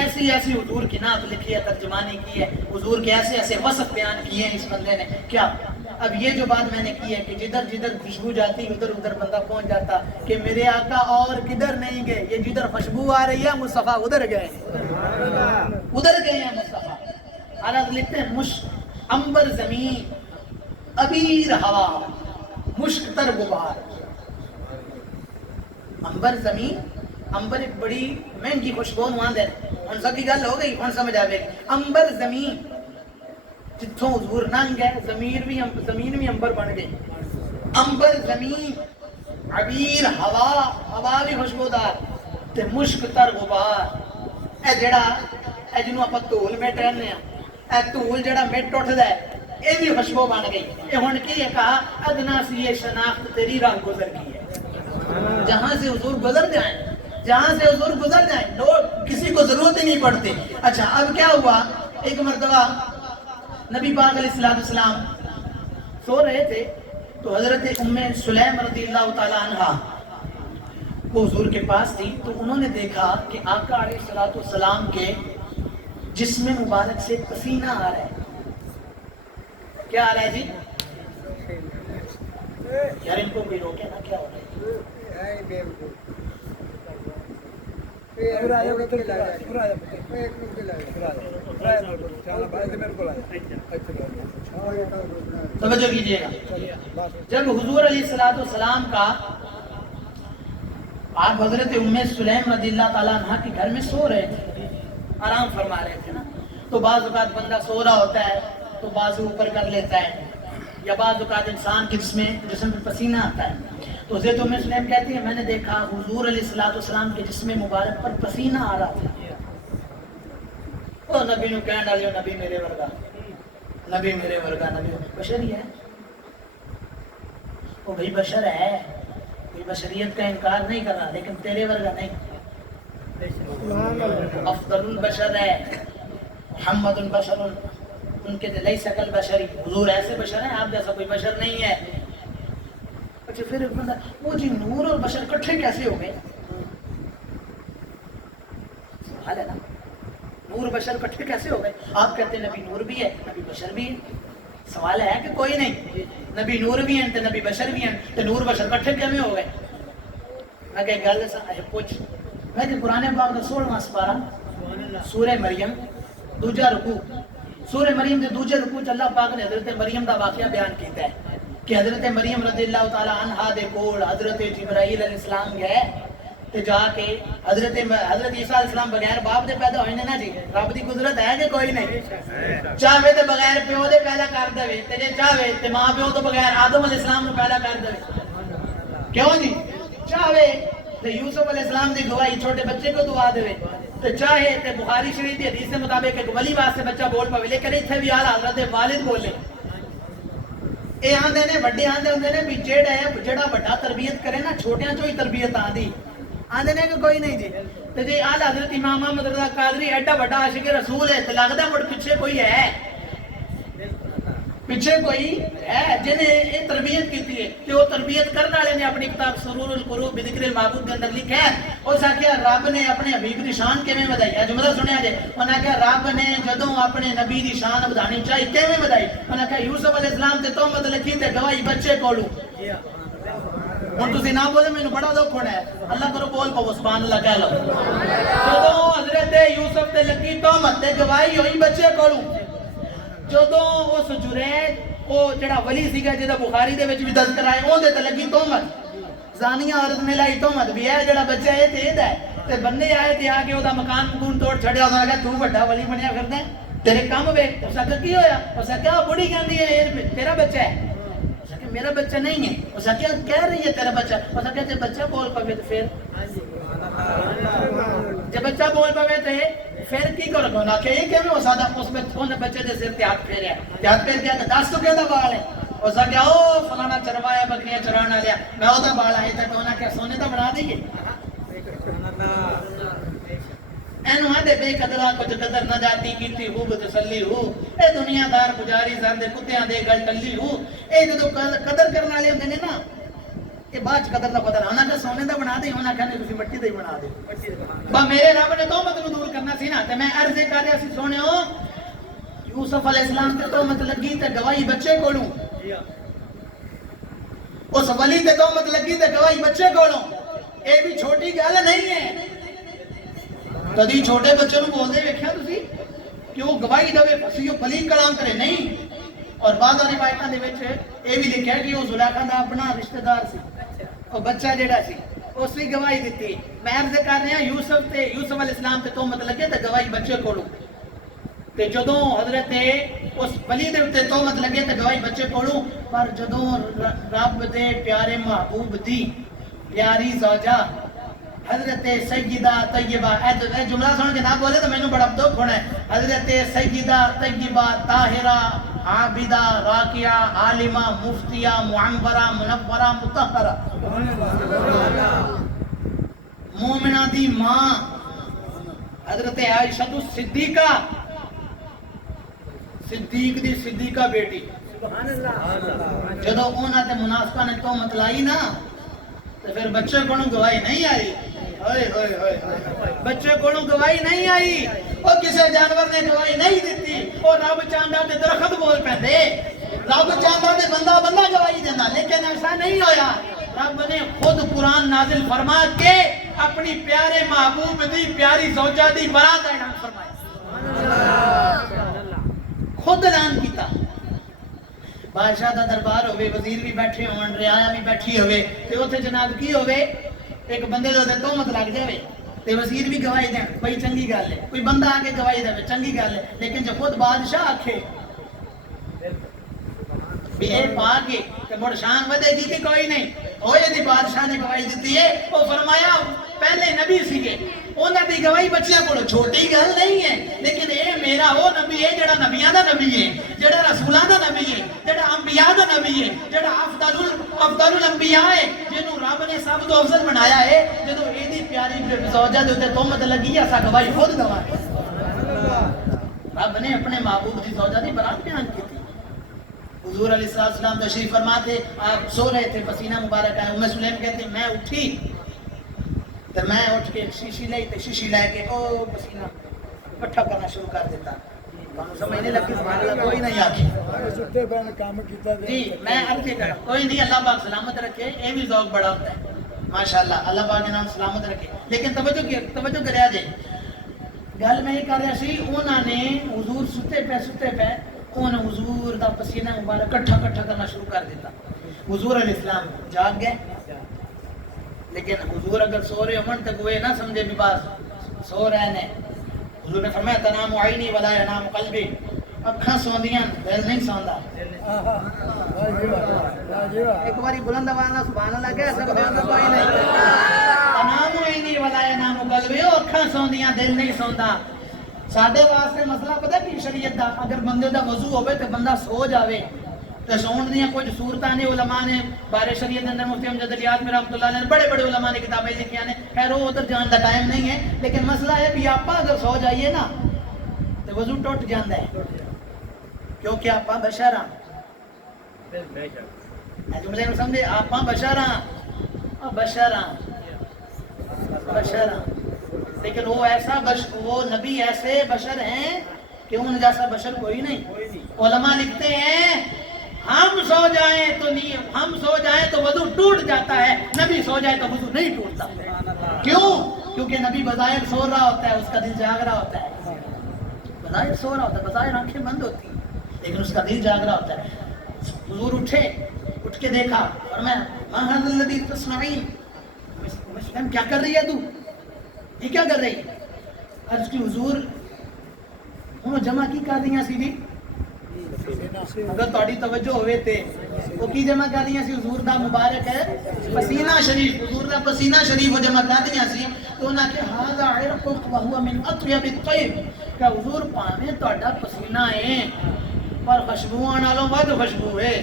ایسی ایسی حضور کی نعت لکھی ہے، ترجمانی کی ہے، حضور کے ایسے ایسے وصف بیان کیے ہیں اس بندے نے. کیا اب یہ جو بات میں نے کی ہے کہ جدھر جدھر خوشبو جاتی ادھر ادھر بندہ پہنچ جاتا، کہ میرے آقا اور کدھر نہیں گئے، یہ جدھر خوشبو آ رہی ہے مصطفیٰ ادھر گئے ہیں مصطفیٰ. عرب لکھتے ہیں مشک عنبر زمین عبیر ہوا مشک تر غبار. عنبر زمین، عنبر ایک بڑی مہنگی خوشبو نواند ہے. ان سب کی گل ہو گئی، ان سمجھ آئے گی. عنبر زمین جتھوں حضور ننگ ہے، زمین بھی عنبر بن گئی. عنبر زمین عبیر ہوا، ہوا بھی خوشبودار تے مشک تر غبار. اے جڑا اے جنوں اپاں دھول مٹ رہنے ہیں، اے دھول جڑا مٹ اٹھدا ہے یہ بھی خوشبو بن گئی. یہ ہن کی ہے کہا ادنا سی یہ شناخت تیری راہ گزر کی ہے. جہاں سے حضور گزر جائیں، جہاں سے حضور گزر جائیں لوگ کسی کو ضرورت ہی نہیں پڑتی. اچھا اب کیا ہوا، ایک مرتبہ نبی پاک علیہ السلام سو رہے تھے تو حضرت ام سلیم رضی اللہ تعالی عنہ وہ حضور کے پاس تھی. تو انہوں نے دیکھا کہ آقا علیہ السلام کے جسم مبارک سے پسینہ آ رہا ہے. کیا آ رہا ہے جی؟ یار ان کو بھی روکے نا، کیا ہو رہا ہے؟ توجہ کیجئے گا. جب حضور علیہ السلام کا آپ حضرت ام سلیم رضی اللہ تعالیٰ عنہ کے گھر میں سو رہے تھے، آرام فرما رہے تھے نا. تو بعض اوقات بندہ سو رہا ہوتا ہے تو بازو اوپر کر لیتا ہے، یا بعض اوقات انسان کے جسم میں پسینہ آتا ہے. تو حضرت ام سلیم کہتی ہے میں نے دیکھا حضور علیہ السلام کے جسم مبارک پر پسینہ آ رہا تھا. او نبی نو کہن ڈالیو نبی میرے ورگا، نبی میرے ورگا، نبی بشر ہی ہے. وہ بھائی بشر ہے، کوئی بشریت کا انکار نہیں کر رہا، لیکن تیرے ورگا نہیں. افضل البشر ہے محمد البشر، ان کے دل سکل بشری، حضور ایسے بشر ہیں، آپ جیسا کوئی بشر نہیں ہے. اچھا پھر ایک بندہ وہ جی نور اور بشر کٹھے کیسے ہو گئے؟ سوال ہے نا، نور بشر کٹھے کیسے ہو گئے؟ آپ کہتے ہیں نبی نور بھی ہے نبی بشر بھی ہے. سوال ہے کہ کوئی نہیں، نبی نور بھی ہیں تو نبی بشر بھی ہیں، تو نور بشر کٹھے کیسے ہو گئے؟ میں کہ گل پوچھ میں کہ قرآن پاک کا 16واں سپارہ سورہ مریم دوجا رکوع، سورہ مریم کے دوجے رکوع چ اللہ پاک نے حضرت مریم دا واقعہ بیان کیتا ہے کہ حضرت مریم رضی اللہ تعالی عنہا دے کول حضرت جبرائیل علیہ السلام گئے تے جا کے حضرت عیسیٰ علیہ السلام بغیر باپ دے پیدا ہوئے نا جی. رب دی قدرت ہے کہ کوئی نہیں، چاہے تے بغیر پیو دے پیدا کر دے تے جے چاہے تے ماں پیو تو بغیر آدم علیہ السلام نو پیدا کر دے. کیوں جی؟ چاہے تے یوسف علیہ السلام دی گواہی چھوٹے بچے کو دعا دے، تے چاہے تے بخاری شریف دی حدیث کے مطابق ایک ولی واسطے بچہ بول پاوے، لیکن ایتھے بھی اعلیٰ حضرت والد بولے. اے آندے نے بڑے آندے ہوندے نے بھی جڑا بڑا تربیت کرے نا چھوٹیاں چوں ہی تربیت آندی آندے نے کہ کوئی نہیں جی. تے جی اعلیٰ حضرت امام احمد رضا قادری ایڈا بڑا عاشق رسول ہے تے لگدا مڑ پیچھے کوئی ہے، پیچھے کوئی ہے جن نے یہ تربیت کی ہے. کہ وہ تربیت کرنے والے نے اپنی کتاب سرور القلوب بذکر المعبود کے اندر لکھا ہے. اس آخیا رب نے اپنے حبیب کی شان کیویں بدائی ہے، جملہ سنیا جائے. انہوں نے کہا رب نے جدوں اپنے نبی کی شان بدانی چاہیے کیویں بدائی. انہوں نے کہا یوسف علیہ السلام تے تہمت لکھی تے گواہی بچے کولوں. ہوں تسی نہ بولے مینوں بڑا دکھ ہونا ہے، اللہ کرو بول پاؤ سبحان اللہ کہہ لو. جدوں حضرت یوسف تے لگی تہمت تے گواہی ہوئی بچے کولوں، جدوں اس جرید وہ جڑا ولی سیگا جہاں بخاری دے وچ بھی تذکرہ ہے وہ تے لگی تہمت، زانیہ عورت نے لائی تہمت بھی ہے جڑا بچہ ہے تے دا ہے. تے بندے آئے تے آ کے او دا مکان مکون توڑ چھڑیا. انہاں نے کہا تو بڑا ولی بنیا کردا ہے، تیرے کم ویکھ. اس نے کہا کی ہویا؟ اس نے کہا بڑی کہندی ہے تیرا بچہ ہے. اس نے کہا کہ میرا بچہ نہیں ہے. اس کیا کہہ رہی ہے تیرا بچہ؟ اس کہتے بچہ بول پاوے تو پھر جب بچہ بول پاوے تو پھر کی کرو گا نا کہ یہ کہ وہ سادہ اس بچے دے سر تے ہاتھ پھیریا ہاتھ پھیر کے دس تو کہدا بال ہے. اس کیا او فلانا چروایا بکریاں چران والیا میں او دا بال ہے تے انہاں کہ سونے دا بنا دئیے. اینو آدھے بے قدرہ کچھ قدر نہ جاتی کیتی ہو بتسلی ہو اے دنیا دار پجاری زرد کتیاں دے گل ٹلی ہو. اے جو قدر کرنے والے ہوندے نے نا یہ بعد قدر دا پتہ انہاں کہ سونے دا بنا دے انہاں کہنے تسی مٹی دا ہی بنا دے. با میرے رب نے تہمت نوں دور کرنا سی نا تے میں عرض کر رہا سی سونےو یوسف علیہ السلام تے تہمت لگی تے گواہی بچے کولوں اس ولی تے تہمت لگی تے گواہی بچے کولوں. اے بھی چھوٹی گل نہیں ہے. کدی چھوٹے بچے نوں بولدے ویکھیا تسی کہ وہ گواہی دے پسی وہ پلیت کلام کرے نہیں. اور بعض روایتاں دے وچ اے بھی لکھیا کہ وہ زلیخا دا اپنا رشتہ دار سی وہ بچہ جڑا سی اس نے گواہی دیتی. میں عرض کر رہا یوسف علیہ السلام تے تہمت لگے تے گواہی بچے کولوں تے جدوں حضرت اس ولی دے اوتے تہمت لگے تے گواہی بچے کولوں. پر جدوں رب دے پیارے محبوب دی پیاری زوجہ حضرت سیدہ طیبہ اے جملہ سن کے نہ بولے تو مینوں بڑا دکھ ہونا ہے. حضرت سیدہ طیبہ طاہرہ عابدہ راکعہ عالمہ مفتیہ معمبرہ منورہ مطہرہ مومنہ دی ماں حضرت عائشہ صدیقہ صدیق دی صدیقہ بیٹی جدو انہاں تے منافقہ نے تہمت لائی نا تو پھر بچے کو گواہی نہیں آئی. بچے کو گواہی نہیں آئی. وہ کسی جانور نے گواہی نہیں دیتی. وہ رب چاہندا تے درخت بول پے رب چاہندا تے بندہ گواہی دینا لیکن ایسا نہیں ہویا. رب نے خود قرآن نازل فرما کے اپنی پیارے محبوب دی پیاری زوجہ دی برات اعلان فرمایا. خود اعلان کیتا. بادشاہ دا دربار ہوئے وزیر بھی بیٹھے ہون رعایا بھی بیٹھی ہوئے تے اوتھے جناب کی ہوئے ایک بندے دے تہمت لگ جاوے تے وزیر بھی گواہی دین بھئی چنگی گل ہے. کوئی بندہ آ کے گواہی دے چنگی گل ہے لیکن جب خود بادشاہ آکھے بھی اے پا کے تے مڑ شان ودے گی کہ کوئی نہیں. ہوئے دی بادشاہ نے گواہی دیتی ہے. وہ فرمایا پہلے نبی سیگے انہاں دی گواہی بچیاں کولوں چھوٹی گل نہیں ہے لیکن اے میرا وہ نبی ہے جڑا نبیاں دا نبی ہے جڑا رسولاں دا نبی ہے جڑا انبیاء دا نبی ہے جڑا افضل الانبیاء ہے جنوں رب نے سب تو افضل بنایا ہے. جدوں اے دی پیاری زوجہ دے اوتے تہمت لگی اسا گواہی خود گواہ. رب نے اپنے محبوب دی زوجہ دی برات بیان کی تھی. حضور علیہ السلام تشریف فرما تھے آپ سو رہے تھے پسینہ مبارک آیا. ام سلیم کہتے میں اٹھی تو میں اٹھ کے شیشی لائی تو شیشی لے کے او پسینہ اکٹھا کرنا شروع کر دیتا. سمجھنے لگی سبحان اللہ کوئی نہیں آتی جی میں عرض کر کوئی نہیں. اللہ پاک سلامت رکھے. اے بھی ذوق بڑا ہوتا ہے ماشاءاللہ. اللہ پاک کے نام سلامت رکھے. لیکن توجہ کریا جائے گل میں یہ کر رہا سی انہوں نے حضور ستے پہ انہوں نے حضور دا پسینہ مبارک کٹھا کرنا شروع کر دیتا. حضور علیہ السلام جاگ گئے لیکن حضور اگر سو رہے ہوں تو وہ نہ سمجھے بھی بس سو رہے ہیں. حضور نے فرمایا تنام عینی ولا ینام قلبی. اکھاں سوندیاں دل نہیں سوندا. ایک باری بلند آواز سبحان اللہ کہہ سکتے ہو کوئی نہیں. تنام عینی ولا ینام قلبی. اکھاں سوندیاں دل نہیں سوندا. ساڈے واسطے مسئلہ پتہ کی شریعت دا اگر بندے دا وضو ہوے تے بندہ سو جاوے تے سون دیاں کچھ صورتاں نے علماء نے بارے شریعت دے اندر مفتی امجد علی اعظمی رحمۃ اللہ علیہ بڑے علماء نے کتابیں لکھی ہیں. خیر وہ ادھر جان دا ٹائم نہیں ہے لیکن مسئلہ ہے بھی آپا اگر سو جائیے نا تے وضو ٹوٹ جاندا ہے کیونکہ آپا بشر ہاں. جملے نوں سمجھے آپا بشر ہاں بشر ہاں لیکن وہ ایسا وہ نبی ایسے بشر ہیں کہ ان جیسا بشر کوئی نہیں. علماء لکھتے ہیں ہم سو جائیں تو وضو ٹوٹ جاتا ہے. نبی سو جائے تو وضو نہیں ٹوٹتا. کیوں؟ کیونکہ نبی بظاہر سو رہا ہوتا ہے اس کا دل جاگ رہا ہوتا ہے. بظاہر سو رہا ہوتا ہے بظاہر آنکھیں بند ہوتی ہیں لیکن اس کا دل جاگ رہا ہوتا ہے. حضور اٹھے اٹھ کے دیکھا فرمایا ما ھذا الذی تصنعین. مسلم کیا کر رہی ہے تو یہ کیا کر رہی ہے؟ عرض کی حضور انہوں جمع کی کر دیا سی جی اگر تھوڑی توجہ ہوئے تے وہ کی جمع کر دیا سی حضور دا مبارک ہے پسینہ شریف، حضور دا پسینہ شریف وہ جمع کر دیا سی تو انہاں کہ ھذا عرقک وہو من اطیب الطیب کہ حضور پاویں تہاڈا پسینہ ہے پر خوشبو نالوں ود خوشبو ہے۔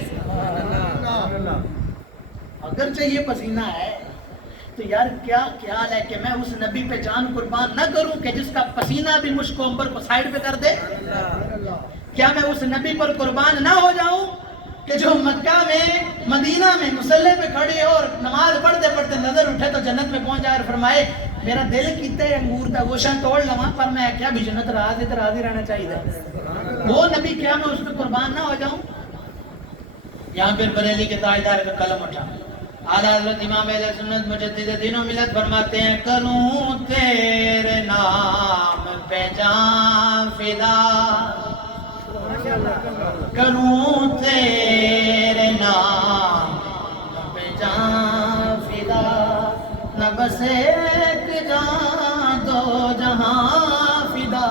اگرچہ یہ پسینہ ہے تو یار کیا خیال ہے کہ میں اس نبی پہ جان قربان نہ کروں کہ جس کا پسینہ بھی مشک و عنبر کو سائیڈ پہ کر دے؟ کیا میں اس نبی پر قربان نہ ہو جاؤں کہ جو مکہ میں مدینہ میں مصلی پہ کھڑے اور نماز پڑھتے پڑھتے نظر اٹھے تو جنت میں پہنچ جائے اور فرمائے میرا دل کیتا ہے انگور دا گوشہ توڑ لواں پر میں کیا بھی جنت راضی تو راضی رہنا چاہیے وہ نبی، کیا میں اس پہ قربان نہ ہو جاؤں؟ یہاں پھر بریلی کے تاجدار کا قلم اٹھا، اعلیٰ حضرت امام اہل سنت مجدد دین و ملت فرماتے ہیں کروں تیرے نام پہ جان فدا، کروں تیرے نام پہ جان فدا، نہ بس ایک جان دو جہاں فدا،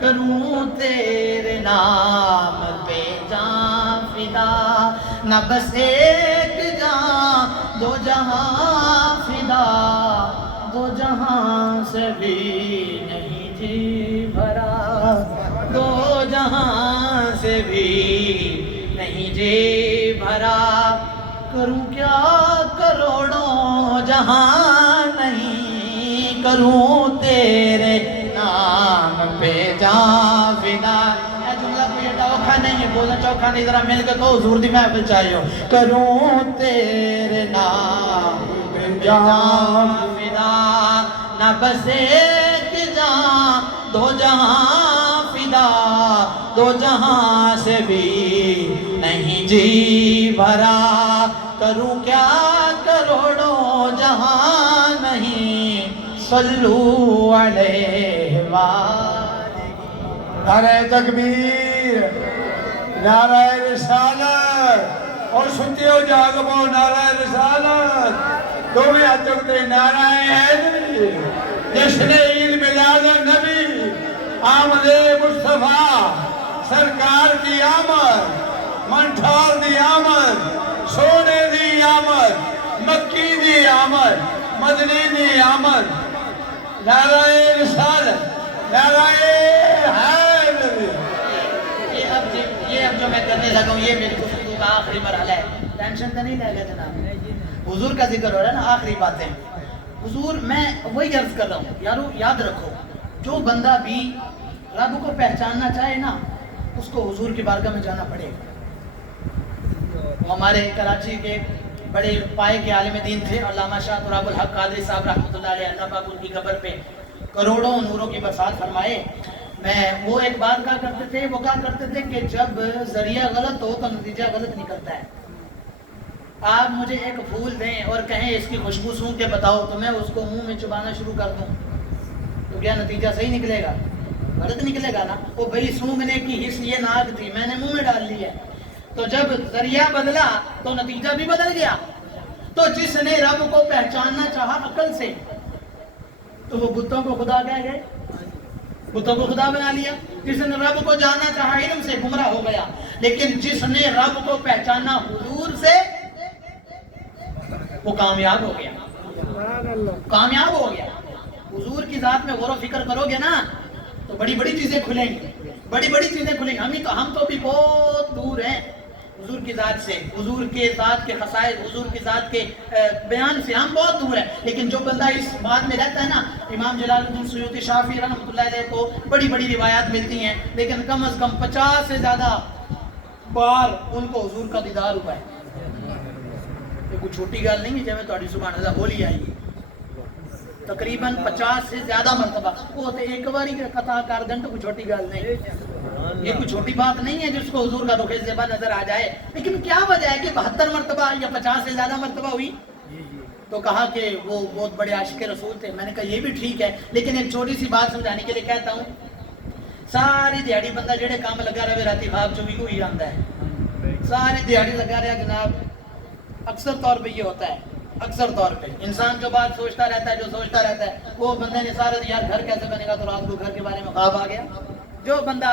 کروں تیرے نام پہ جان فدا، نہ بس ایک جان دو جہاں فدا، دو جہاں سے بھی نہیں جی بھرا، دو جہاں سے بھی نہیں جی بھرا، کروں کیا کروڑوں جہاں نہیں، کروں تیرے نام پہ جان فدا۔ اے جملہ کوئی ایڈا اوکھا نہیں ہے، بولنا چوکھا نہیں، ذرا مل کے کہو حضور دی محفل چاہیے کروں تیرے نام پہ جان فدا، نہ بس ایک جان دو جہاں فدا، دو جہاں سے بھی نہیں جی بھرا، کروں کیا کروڑوں جہاں نہیں، صلو علیہ وآلہ۔ نعرہ تکبیر، نعرہ رسالت، اور سنتے ہو جاگ بو نعرہ رسالت، دو میں ہاتھ چکتے نعرہ حیدری، جشن عید میلاد النبی، آمد مصطفیٰ، سرکار کی آمد، منٹھال دی آمد، سونے دی آمد، مکی دی آمد، مدنی دی آمد، نعرہ رسالت، نعرہ حیدری۔ یہ اب جو میں کرنے لگا ہوں یہ میری گفتگو کا آخری مرحلہ ہے، ٹینشن تو نہیں لے گا جناب، حضور کا ذکر ہو رہا ہے نا، آخری باتیں حضور میں وہی عرض کر رہا ہوں یارو یاد رکھو جو بندہ بھی رب کو پہچاننا چاہے نا اس کو حضور کی بارگاہ میں جانا پڑے گا۔ ہمارے کراچی کے بڑے پائے کے عالم دین تھے علامہ شاہ تراب الحق قادری صاحب رحمۃ اللہ علیہ، اللہ پاک ان کی قبر پہ کروڑوں نوروں کی برسات فرمائے۔ میں وہ ایک بات کہا کرتے تھے، وہ کہا کرتے تھے کہ جب ذریعہ غلط ہو تو نتیجہ غلط نکلتا ہے۔ آپ مجھے ایک پھول دیں اور کہیں اس کی خوشبو سونگھ کے بتاؤ تو میں اس کو منہ میں چبانا شروع کر دوں تو کیا نتیجہ صحیح نکلے گا؟ غلط نکلے گا نا۔ وہ بھئی سونگھنے کی حس یہ ناک تھی، میں نے منہ میں ڈال لی ہے، تو جب ذریعہ بدلا تو نتیجہ بھی بدل گیا۔ تو جس نے رب کو پہچاننا چاہا عقل سے تو وہ بتوں کو خدا کہہ گئے، بتوں کو خدا بنا لیا۔ جس نے رب کو جاننا چاہا علم سے گمراہ ہو گیا، لیکن جس نے رب کو پہچانا حضور سے وہ کامیاب ہو گیا، کامیاب ہو گیا۔ حضور کی ذات میں غور و فکر کرو گے نا تو بڑی بڑی چیزیں کھلیں گی، بڑی بڑی چیزیں کھلیں گی۔ ہم تو بھی بہت دور ہیں حضور کی ذات سے، حضور کے ذات کے خصائص، حضور کی ذات کے بیان سے ہم بہت دور ہیں، لیکن جو بندہ اس بات میں رہتا ہے نا، امام جلال الدین سیوطی شافعی رحمۃ اللہ علیہ کو بڑی بڑی روایات ملتی ہیں، لیکن کم از کم 50 سے زیادہ بار ان کو حضور کا دیدار ہوا ہے۔ یہ کوئی چھوٹی گل نہیں ہے، جب میں تھوڑی سبحان اللہ ہولی آئی تقریباً 50 سے زیادہ مرتبہ، وہ تو ایک بار ہی قطع کر دیں تو کوئی چھوٹی گل نہیں، یہ کوئی چھوٹی بات نہیں ہے جس کو حضور کا رخ زیبا نظر آ جائے۔ لیکن کیا وجہ ہے کہ 72 مرتبہ یا 50 سے زیادہ مرتبہ ہوئی؟ تو کہا کہ وہ بہت بڑے عاشق رسول تھے۔ میں نے کہا یہ بھی ٹھیک ہے، لیکن ایک چھوٹی سی بات سمجھانے کے لیے کہتا ہوں، ساری دیہڑی بندہ جڑے کام لگا رہے راتی خواب چوبی کو ہی آتا ہے، ساری دیہڑی لگا رہا جناب۔ اکثر طور پہ یہ ہوتا ہے، اکثر طور پہ انسان جو بات سوچتا رہتا ہے، جو سوچتا رہتا ہے، وہ بندے نے سارا یار گھر کیسے بنے گا تو رات کو گھر کے بارے میں خواب آ گیا۔ جو بندہ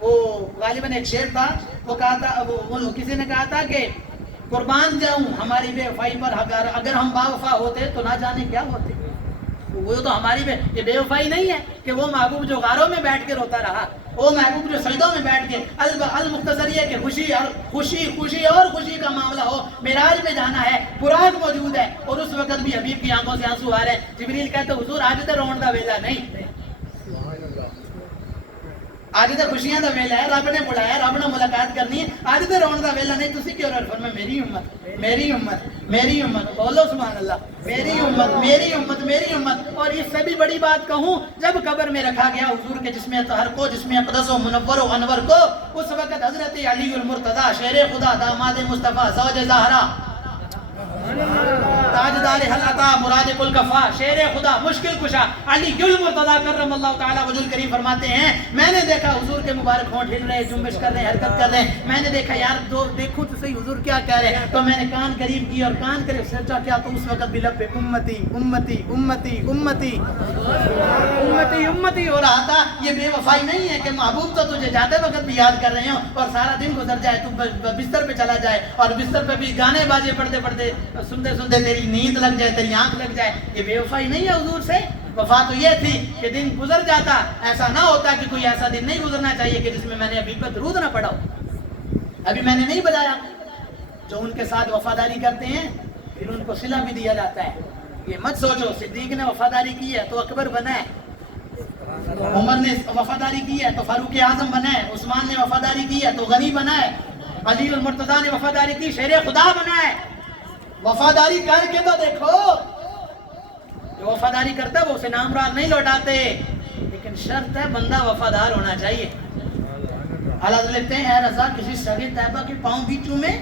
وہ غالباً ایک شعر تھا، وہ کہا تھا، وہ کسی نے کہا تھا کہ قربان جاؤں ہماری بے وفائی پر، اگر ہم با وفا ہوتے تو نہ جانے کیا ہوتے. وہ تو ہماری یہ بے وفائی نہیں ہے کہ وہ محبوب جو غاروں میں بیٹھ کے روتا رہا، وہ محبوب جو سجدوں میں بیٹھ کے المختصر یہ کہ خوشی اور خوشی کا معاملہ ہو، معراج میں جانا ہے، براق موجود ہے، اور اس وقت بھی حبیب کی آنکھوں سے آنسو آ رہے ہیں. جبریل کہتے حضور آج تو رون دا ویلا نہیں، آج تو خوشیاں دا ویلا ہے، رب نے بلایا، رب نے ملاقات کرنی ہے، آج تو رون دا ویلا نہیں. تسی کیوں فرمایا میری امت میری امت میری امت، بولو سبحان اللہ، میری امت میری امت میری امت. اور اس سے بھی بڑی بات کہوں، جب قبر میں رکھا گیا حضور کے جسم اطہر کو، جسم اقدس و منور و انور کو، اس وقت حضرت علی المرتضی شیر خدا داماد مصطفیٰ زوج زہرا تاجدار حلقہ مراد کل کفا شیر خدا مشکل کشا علی المرتضی کرم اللہ تعالی وجہ الکریم فرماتے ہیں میں نے دیکھا حضور کے مبارک ہونٹ ہل رہے، جنبش کر رہے، حرکت کر رہے. میں نے دیکھا یار دیکھوں تو صحیح حضور کیا کہہ رہے ہیں. تو میں نے کان قریب کی اور کان قریب سوچا کیا، تو اس وقت بھی لب پہ امتی امتی امتی امتی امتی امتی ہو رہا تھا. یہ بے وفائی نہیں ہے کہ محبوب تو تجھے جاتے وقت بھی یاد کر رہے ہوں اور سارا دن گزر جائے، تو بستر پہ چلا جائے اور بستر پہ بھی گانے بازے پڑھتے پڑھتے سنتے سنتے تیری نیند لگ جائے، تیری آنکھ لگ جائے. یہ بے وفائی نہیں ہے حضور سے. وفا تو یہ تھی کہ دن گزر جاتا، ایسا نہ ہوتا کہ کوئی ایسا دن نہیں گزرنا چاہیے کہ جس میں میں نے ابھی پر درود نہ پڑھا ہو. ابھی میں نے نہیں بتایا جو ان کے ساتھ وفاداری کرتے ہیں پھر ان کو صلہ بھی دیا جاتا ہے. یہ مت سوچو صدیق نے وفاداری کی ہے تو اکبر بنا ہے، عمر نے وفاداری کی ہے تو فاروق اعظم بنا ہے، عثمان نے وفاداری کی ہے تو غنی بنا ہے، علی المرتضی نے وفاداری کی شیر خدا بنا ہے. وفاداری کر کے تو دیکھو، جو وفاداری کرتا ہے وہ اسے نام راز نہیں لوٹاتے، لیکن شرط ہے بندہ وفادار ہونا چاہیے. حالات لیتے ہیں اے رضا کسی سگے طیبہ کے پاؤں بھی چومے.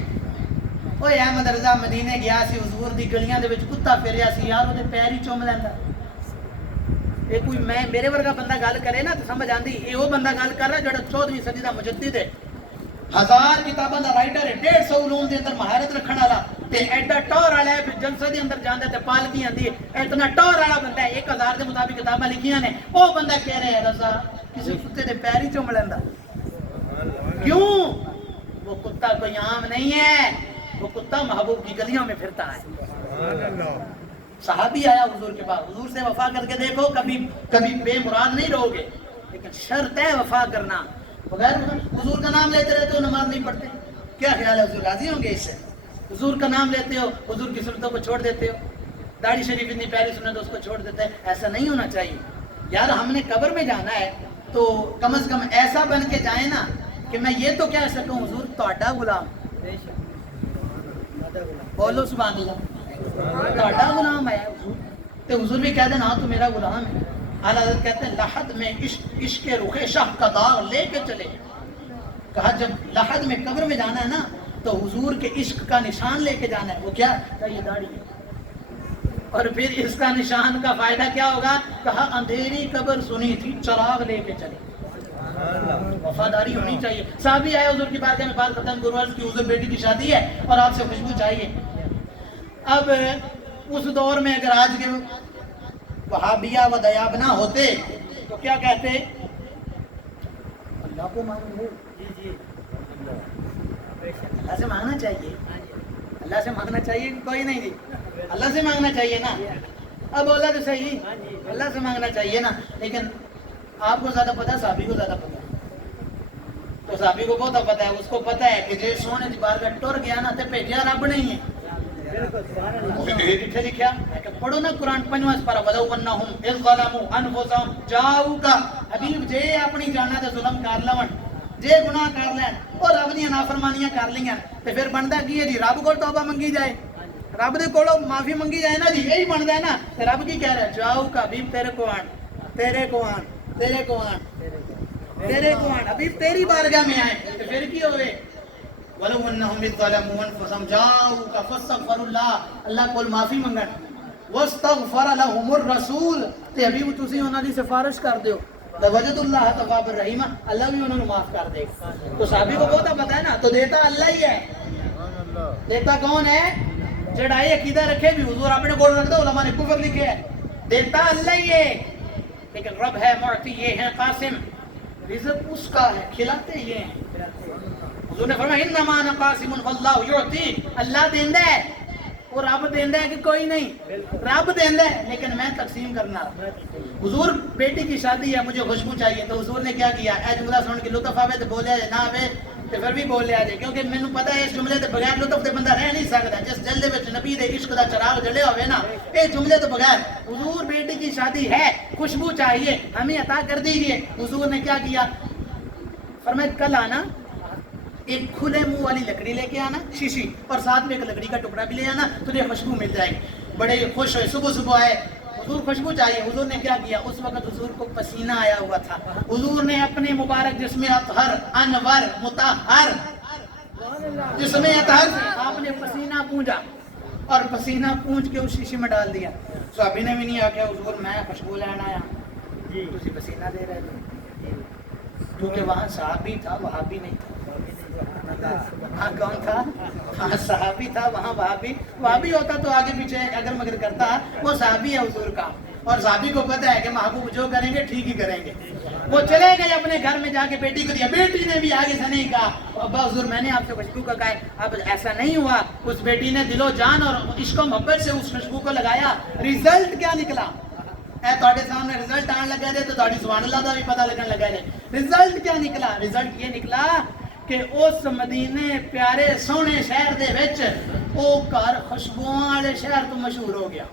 اوے احمد رضا مدینے گیا سی، حضور دی گلیاں دے وچ کتا پھریا سی، یار اودے پیر ہی چوم لیندا. یہ کوئی میں میرے ورگا بندہ گل کرے نا تو سمجھ آندی یہ وہ بندہ گل کر رہا جڑا 14ویں صدی دا مجدد ہے، 1000 کتاباں دا رائٹر ہے، 150 علوم دے اندر مہارت رکھن والا تے ایڈا ٹور والا ہے. پھر جلسے دے اندر جاندا تے پالکی آندی ہے، اتنا ٹور والا بندہ ہے، 1000 دے مطابق کتاباں لکھیاں نے. وہ بندہ کہہ رہے ہیں رضا کسی کتے دے پیر ہی چوم لیندا. کیوں؟ وہ کتا کوئی عام نہیں ہے، وہ کتا محبوب کی گلیوں میں پھرتا ہے. صحابی آیا حضور کے پاس، حضور سے وفا کر کے دیکھو، کبھی بے مراد نہیں رہو گے، لیکن شرط ہے وفا کرنا. بغیر حضور کا نام لیتے رہتے ہو نماز نہیں پڑھتے، کیا خیال ہے حضور راضی ہوں گے اس سے؟ حضور کا نام لیتے ہو، حضور کی سنتوں کو چھوڑ دیتے ہو، داڑھی شریف اتنی پیاری سنت اس کو چھوڑ دیتے ہیں. ایسا نہیں ہونا چاہیے یار. ہم نے قبر میں جانا ہے تو کم از کم ایسا بن کے جائیں نا کہ میں یہ تو کہہ سکوں حضور تہاڈا غلام. بولو سبحان اللہ، تہاڈا غلام ہے حضور. تے حضور بھی کہہ دیں ہاں تو میرا غلام ہے. اعلیٰ حضرت کہتے ہیں لحد میں عشق رخ شاہ کا داغ لے کے چلے. کہا جب لحد میں قبر میں جانا ہے نا تو حضور کے عشق کا نشان لے کے جانا ہے. وہ کیا؟ کہا یہ داڑھی ہے. اور پھر اس کا نشان کا فائدہ کیا ہوگا؟ کہا اندھیری قبر سنی تھی چراغ لے کے چلے. وفاداری ہونی چاہیے. صحابی آئے حضور کی بارگاہ میں، بات ختم گروز کی حضور بیٹی کی شادی ہے اور آپ سے خوشبو چاہیے. اب اس دور میں اگر آج کے وہابیہ و دیابنا ہوتے تو کیا کہتے؟ اللہ کو مانگو. اللہ سے مانگنا چاہیے، اللہ سے مانگنا چاہیے. کوئی نہیں جی اللہ سے مانگنا چاہیے نا. اب بولا تو صحیح اللہ سے مانگنا چاہیے نا، لیکن آپ کو زیادہ پتا ہے، صحابی کو زیادہ پتا ہے. تو صحابی کو بہت پتا ہے، اس کو پتا ہے کہ جی سونے کی بارگاہ ٹر گیا نا تے بھیجیا رب نہیں ہے. لکھا پڑھو نا قرآن 5واں پارہ ولو انہم اذ ظلموا انفسہم جاؤک. حبیب جے اپنی جاناں تے ظلم کر لون، جے گناہ کر لین اور رب دی نافرمانیاں کر لیاں تے پھر بندا کی ہے جی؟ رب کو توبہ منگی جائے، رب دے کولوں معافی منگی جائے نا جی. یہی بندا ہے نا. تے رب کی کہہ رہا ہے جاؤک حبیب تیرے کو آن، تیرے کو آن، تیرے کو آن، تیرے کو آن. حبیب تیری بارگاہ میں آئے تے پھر کی ہوئے؟ ولو انہم ظلموا انفسہم جاؤک فاستغفروا اللہ. اللہ کول معافی منگن. واستغفر لهم الرسول تے حبیب تسی انہاں دی سفارش کر دیو لوجد اللہ تواب الرحیم، اللہ بھی انہوں نے معاف کر دے. تو صحابی کو بہت پتا ہے نا. تو دیتا اللہ ہی ہے. دیتا کون ہے؟ جڑا یہ عقیدہ رکھے بھی حضور اپنے کول رکھ دو، علماء نے کفر لکھے ہے. دیتا اللہ ہی ہے، لیکن رب ہے معطی، یہ ہے قاسم. رزق اس کا ہے، کھلاتے یہ ہیں۔ حضور نے فرمایا انما انا قاسم واللہ یعطی، اللہ دیندا ہے اور رب دیندا ہے کہ کوئی نہیں، رب دیندا ہے لیکن میں تقسیم کرنا۔ حضور بیٹی کی شادی ہے، مجھے خوشبو چاہیے، تو حضور نے کیا کیا، اے جملہ سن کے لطف آوے تو بولیا جائے، نہ آوے تو پھر بھی بول لیا جائے، کیونکہ مینوں پتہ ہے اس جملے تو بغیر لطف دے بندہ رہ نہیں سکتا۔ جس دل دے وچ نبی دے عشق دا چراغ جلیا ہوئے نا، اے جملے تو بغیر، حضور بیٹی کی شادی ہے، خوشبو چاہیے، ہمیں عطا کر دیجیے۔ حضور نے کیا کیا، فرمایا کل آنا، ایک کھلے منہ والی لکڑی لے کے آنا شیشی، اور ساتھ میں ایک لکڑی کا ٹکڑا بھی لے آنا، تجھے خوشبو مل جائے گی۔ بڑے خوش ہوئے، صبح صبح آئے، حضور خوشبو چاہیے۔ حضور نے کیا کیا، اس وقت حضور کو پسینہ آیا ہوا تھا، حضور نے اپنے مبارک جسم اطہر انور مطہر جسم اطہر آپ نے پسینہ پونجا، اور پسینہ پونج کے اس شیشے میں ڈال دیا۔ صحابی نے بھی نہیں آ کے حضور میں خوشبو لینا آیا، تسی پسینہ دے رہے تھے، کیونکہ وہاں صحابی تھا، وہابی نہیں تھا۔ ہاں کون تھا، ہاں صحابی تھا، وہاں وہابی ہوتا تو آگے پیچھے اگر مگر کرتا، وہ صحابی ہے حضور کا، اور صحابی کو پتہ ہے کہ محبوب جو کریں گے ٹھیک ہی کریں گے۔ وہ چلے گئے اپنے گھر میں، جا کے بیٹی کو دیا، بیٹی نے بھی آگے سے نہیں کہا ابا حضور میں نے آپ سے خوشبو کا کہا ہے، اب ایسا نہیں ہوا۔ اس بیٹی نے دل و جان اور عشق و محبت سے اس خوشبو کو لگایا، ریزلٹ کیا نکلا، اے تواڈے سامنے رزلٹ آن لگا دے تو تواڈی سبحان اللہ دا بھی پتہ لگن لگا دے۔ رزلٹ کیا نکلا، رزلٹ یہ نکلا کہ اس مدینے پیارے سونے شہر دے وچ او گھر خوشبوؤں والے شہر تو مشہور ہو گیا۔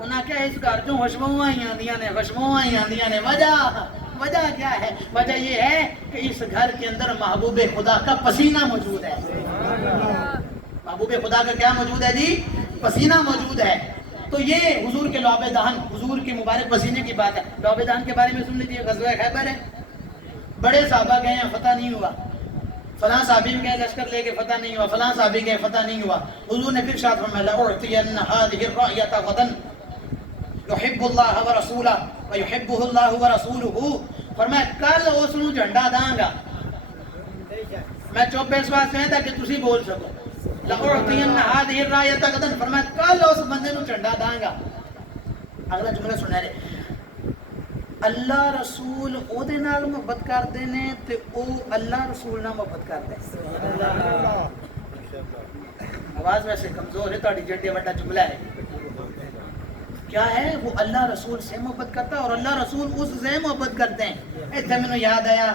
انہاں کیا اس گھر چوں خوشبوؤں ہی آندیاں نے، خوشبوؤں ہی آندیاں نے۔ وجہ کیا ہے، وجہ یہ ہے کہ اس گھر کے اندر محبوب خدا کا پسینہ موجود ہے۔ محبوب خدا کا کیا موجود ہے جی، پسینہ موجود ہے۔ تو یہ حضور کے لعاب دہن، حضور کے مبارک پسینے کی بات ہے۔ لعاب دہن کے بارے میں سن لیجیے، غزوہ خیبر ہے، بڑے صحابہ گئے ہیں، فتح نہیں ہوا، فلاں صحابی گئے لشکر لے کے فتح نہیں ہوا، فلاں صحابی گئے فتح نہیں ہوا۔ حضور نے پھر ارشاد فرمایا لأعطین هذه الرأیۃ غدا یحب اللہ ورسولہ ویحبہ اللہ ورسولہ، فرمایا کل اس نو جھنڈا داں گا۔ میں چوپ اس واسطے ہیں تاکہ تسی بول سکو، لأعطین هذه الرأیۃ غدا، فرمایا کل اس بندے نو جھنڈا داں گا۔ اگلا جملہ سنیا رہے، اللہ رسول او دے نال محبت کردے نے تے او اللہ رسول نال محبت کردے۔ آواز ویسے کمزور ہے، تہاڈی جڈے وڈا جملہ ہے، کیا ہے، وہ اللہ رسول سے محبت کرتا ہے اور اللہ رسول اس سے محبت کرتے ہیں۔ ایتھے مینوں یاد آیا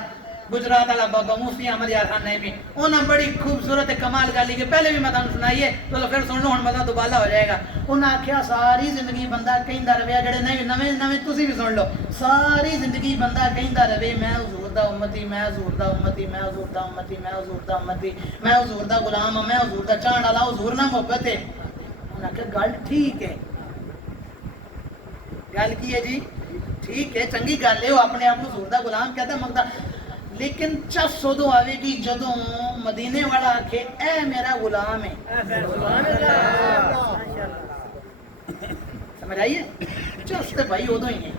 گجرات والا بابا مفتی احمد یار خان نعیمی، انہاں بڑی خوبصورت کمال گل کی پہلے بھی میں تانوں سنائیے، چلو پھر سن لو، ہن مزہ دوبارہ ہو جائے گا۔ انہاں آکھیا ساری زندگی بندہ کہندا رہیا، جڑے نویں تسی بھی سن لو، ساری زندگی بندہ کہندا رہے میں حضور دا امتی، میں حضور دا امتی، میں حضور دا امتی، میں حضور دا امتی، میں حضور دا غلام ہاں، میں حضور دا چاہن والا، حضور نال محبت ہے۔ انہاں آکھیا گل ٹھیک ہے، گل کی ہے جی، ٹھیک ہے، چنگی گل ہے، وہ اپنے آپ حضور دا غلام کہتا منگتا، لیکن چس ادو آئے گی جدوں مدینے والا آکھے اے میرا غلام ہے۔ سمجھ آئیے، چس تے بھائی ادو ہی ہے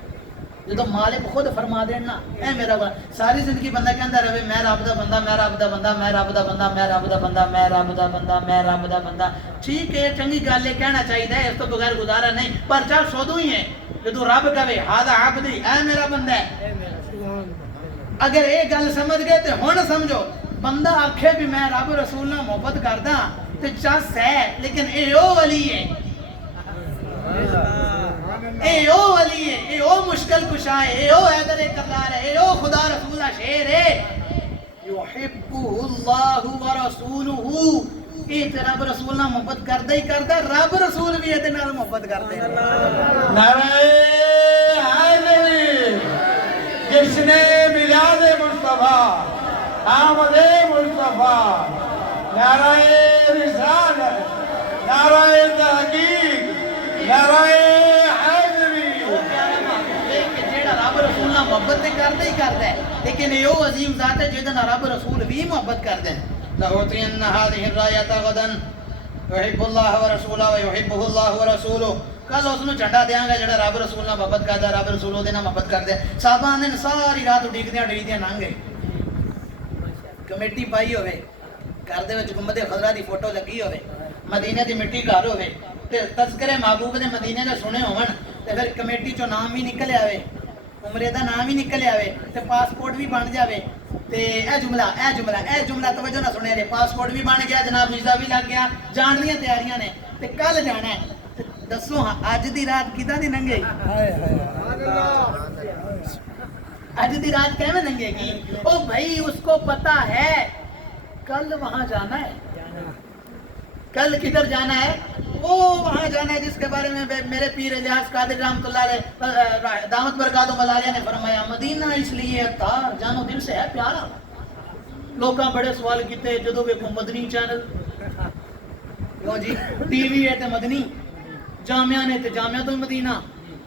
جدوں مالک خود فرما دینا اے میرا غلام۔ ساری زندگی بندہ کہندا رہے میں رب دا بندہ، میں رب دا بندہ، میں رب دا بندہ، میں رب دا بندہ، میں رب دا بندہ، میں رب دا بندہ، ٹھیک ہے، چنگی گل ہے، کہنا چاہیے، اس تو بغیر گزارا نہیں، پر چس ادو ہی ہے جدوں رب کہے ہذا عبدی، اے میرا بندہ ہے۔ اگر یہ گل سمجھ گئے تو ہن سمجھو، بندہ آکھے بھی میں رب رسول نال محبت کردا تے چس ہے، لیکن اے او ولی ہے، اے او ولی ہے، اے او مشکل کشا ہے، اے او حیدر کرار ہے، اے او خدا رسول دا شیر ہے۔ یحبہ اللہ ورسولہ، اے تے رب رسول نال محبت کردا ہی کردا، رب رسول بھی اے نال محبت کردے۔ نعرہ حیدری، جس نے میلاد مصطفیٰ، آمد مصطفیٰ، نعرہ رسالت، نعرہ تحقیق، نعرہ حیدری، جیڑا رب رسول نال محبت کردا ہی کردا ہے، لیکن یہ وہ عظیم ذات ہے جہدے نال رب رسول بھی محبت کردے ہیں۔ لأعطین هذه الرایۃ غدا یحب اللہ ورسولہ ویحبہ اللہ ورسولہ، کل اس نو جھنڈا دیاں گا جڑا رب رسول نال محبت کردا، رب رسول دے نال محبت کردا۔ صحابہ نے ساری رات اڈیکدیاں لنਘ گئے، کمیٹی پائی ہوے، گھر دے وچ گنبد خضرا دی فوٹو لگی ہوے، مدینے دی مٹی گھر ہوے تے تذکرے محبوب دے مدینے دے سنے ہون تے پھر کمیٹی چوں نام ہی نکل آوے عمرے دا نام ہی نکل آوے تے پاسپورٹ بھی بن جاوے تے اے جملہ توجہ نہ سنے رے پاسپورٹ بھی بن گیا جناب ویزا بھی لگ گیا جان دیاں تیاریاں نے تے کل جانا ہے تے دسو ہاں اج دی رات کیداں دی لنگے اج دی رات کیویں لنگے گی او بھائی اس کو پتہ ہے کل وہاں جانا ہے کل کدھر جانا ہے وہ وہاں جانا ہے جس کے بارے میں میرے پیر الیاس قادری رحمۃ اللہ علیہ دامت برکاتہ ملالیہ نے فرمایا مدینہ اس لیے اتار جانو دل سے ہے پیارا لوکاں بڑے سوال کیتے جدو ویکھو مدنی چینل کیوں جی ٹی وی ہے تے مدنی جامعہ نے تے جامعۃ المدینہ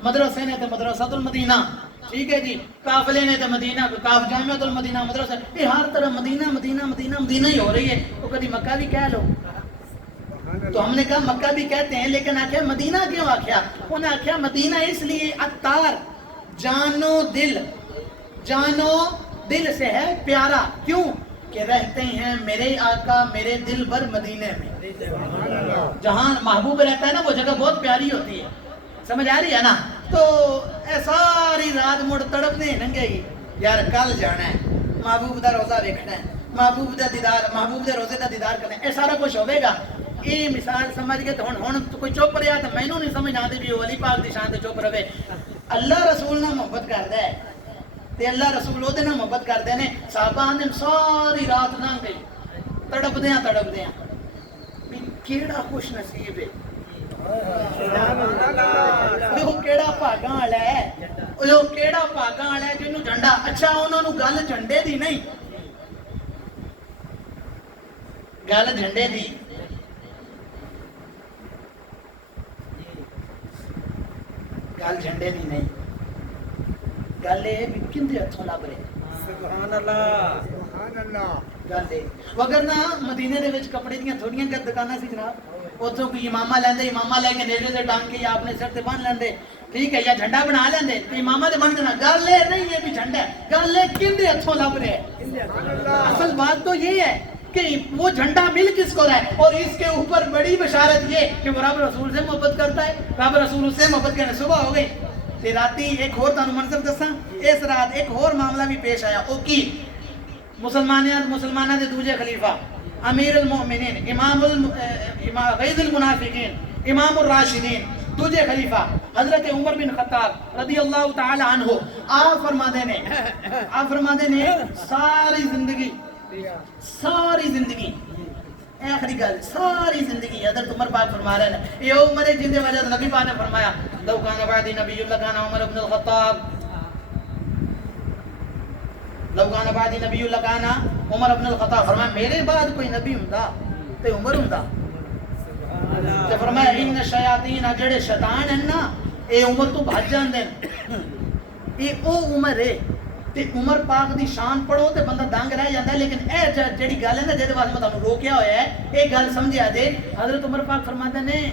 مدرسے نے تے مدرسۃ المدینہ ٹھیک ہے جی قافلے نے تے مدینہ کاف جامعۃ المدینہ مدرسہ یہ ہر طرح مدینہ مدینہ مدینہ مدینہ ہی ہو رہی ہے وہ کبھی مکہ بھی کہہ لو تو ہم نے کہا مکہ بھی کہتے ہیں لیکن آخیا مدینہ کیوں آخیا انہیں آخیا مدینہ اس لیے اتار جانو دل سے ہے پیارا کیوں کہ رہتے ہیں میرے آقا میرے دل بر مدینے میں جہاں محبوب رہتا ہے نا وہ جگہ بہت پیاری ہوتی ہے سمجھ آ رہی ہے نا تو ساری رات مڑ تڑپنے ننگے گی یار کل جانا ہے محبوب دا روزہ دیکھنا ہے محبوب دا دیدار محبوب دے روزے دا دیدار کرنا ہے یہ سارا کچھ ہوئے گا یہ مثال سمجھ گئے تو ہن کوئی چپ رہا تو مینوں نہیں سمجھ آتی بھی وہ علی پاک دی شان تے چپ رہے اللہ رسول نہ محبت کردا ہے تے اللہ رسول اودے نال محبت کردے نے صحابہ نے ساری رات لنگ گئی تڑپدیاں بھی کیڑا خوش نصیب ہے وہ کیڑا بھاگاں والا ہے وہ کیڑا بھاگاں والا ہے جنوں جھنڈا اچھا انہاں نوں گل جھنڈے دی نہیں گل جھنڈے دی گل جھنڈے دی نہیں گل یہ بھی کندے ہتھوں لب رہے سبحان اللہ گل یہ وگرنہ مدینے دے وچ کپڑے دیاں تھوڑیاں کہ دکاناں سی جناب اتوں کوئی امامہ لیندے امامہ لے کے نیزے تے ٹانگ کے یا اپنے سر تے بن لیندے ٹھیک ہے یا جھنڈا بنا لیندے تے امامہ تے بن جانا گل یہ نہیں ہے بھی جھنڈا ہے گل یہ کندے ہتھوں لب رہے اصل بات تو یہ ہے کہ وہ جھنڈا مل کس کو رہا ہے اور اس کے اوپر بڑی بشارت یہ کہ وہ رب رسول سے محبت کرتا ہے رب رسول اس سے محبت کرنے صبح ہو گئی تے راتی ایک اور تانوں منظر دساں اس رات ایک اور معاملہ بھی پیش آیا او کی مسلمانوں دے دوجے خلیفہ امیر المؤمنین امام غیظ المنافقین امام الراشدین دوجے خلیفہ حضرت عمر بن خطاب رضی اللہ تعالی عنہ آپ فرما دے نے ساری زندگی آخری گل ساری زندگی حضرت عمر پاک فرما رہے ہیں یہ عمر جن دے وجہ نبی پاک نے فرمایا لو کان بعد نبی لکان عمر بن الخطاب لو کان بعد نبی لکان عمر بن الخطاب فرمایا میرے بعد کوئی نبی ہوندا تے عمر ہوندا تے فرمایا ان الشیاطین جڑے شیطان ہیں نا اے عمر تو بھج جاندے اے او عمر ہے تے عمر پاک دی شان پڑھو تے بندہ دنگ رہ جاندا ہے لیکن اے جڑی گل ہے نا جے واسطے میں تانوں روکیا ہویا ہے اے گل سمجھا دے حضرت عمر پاک فرماتے نے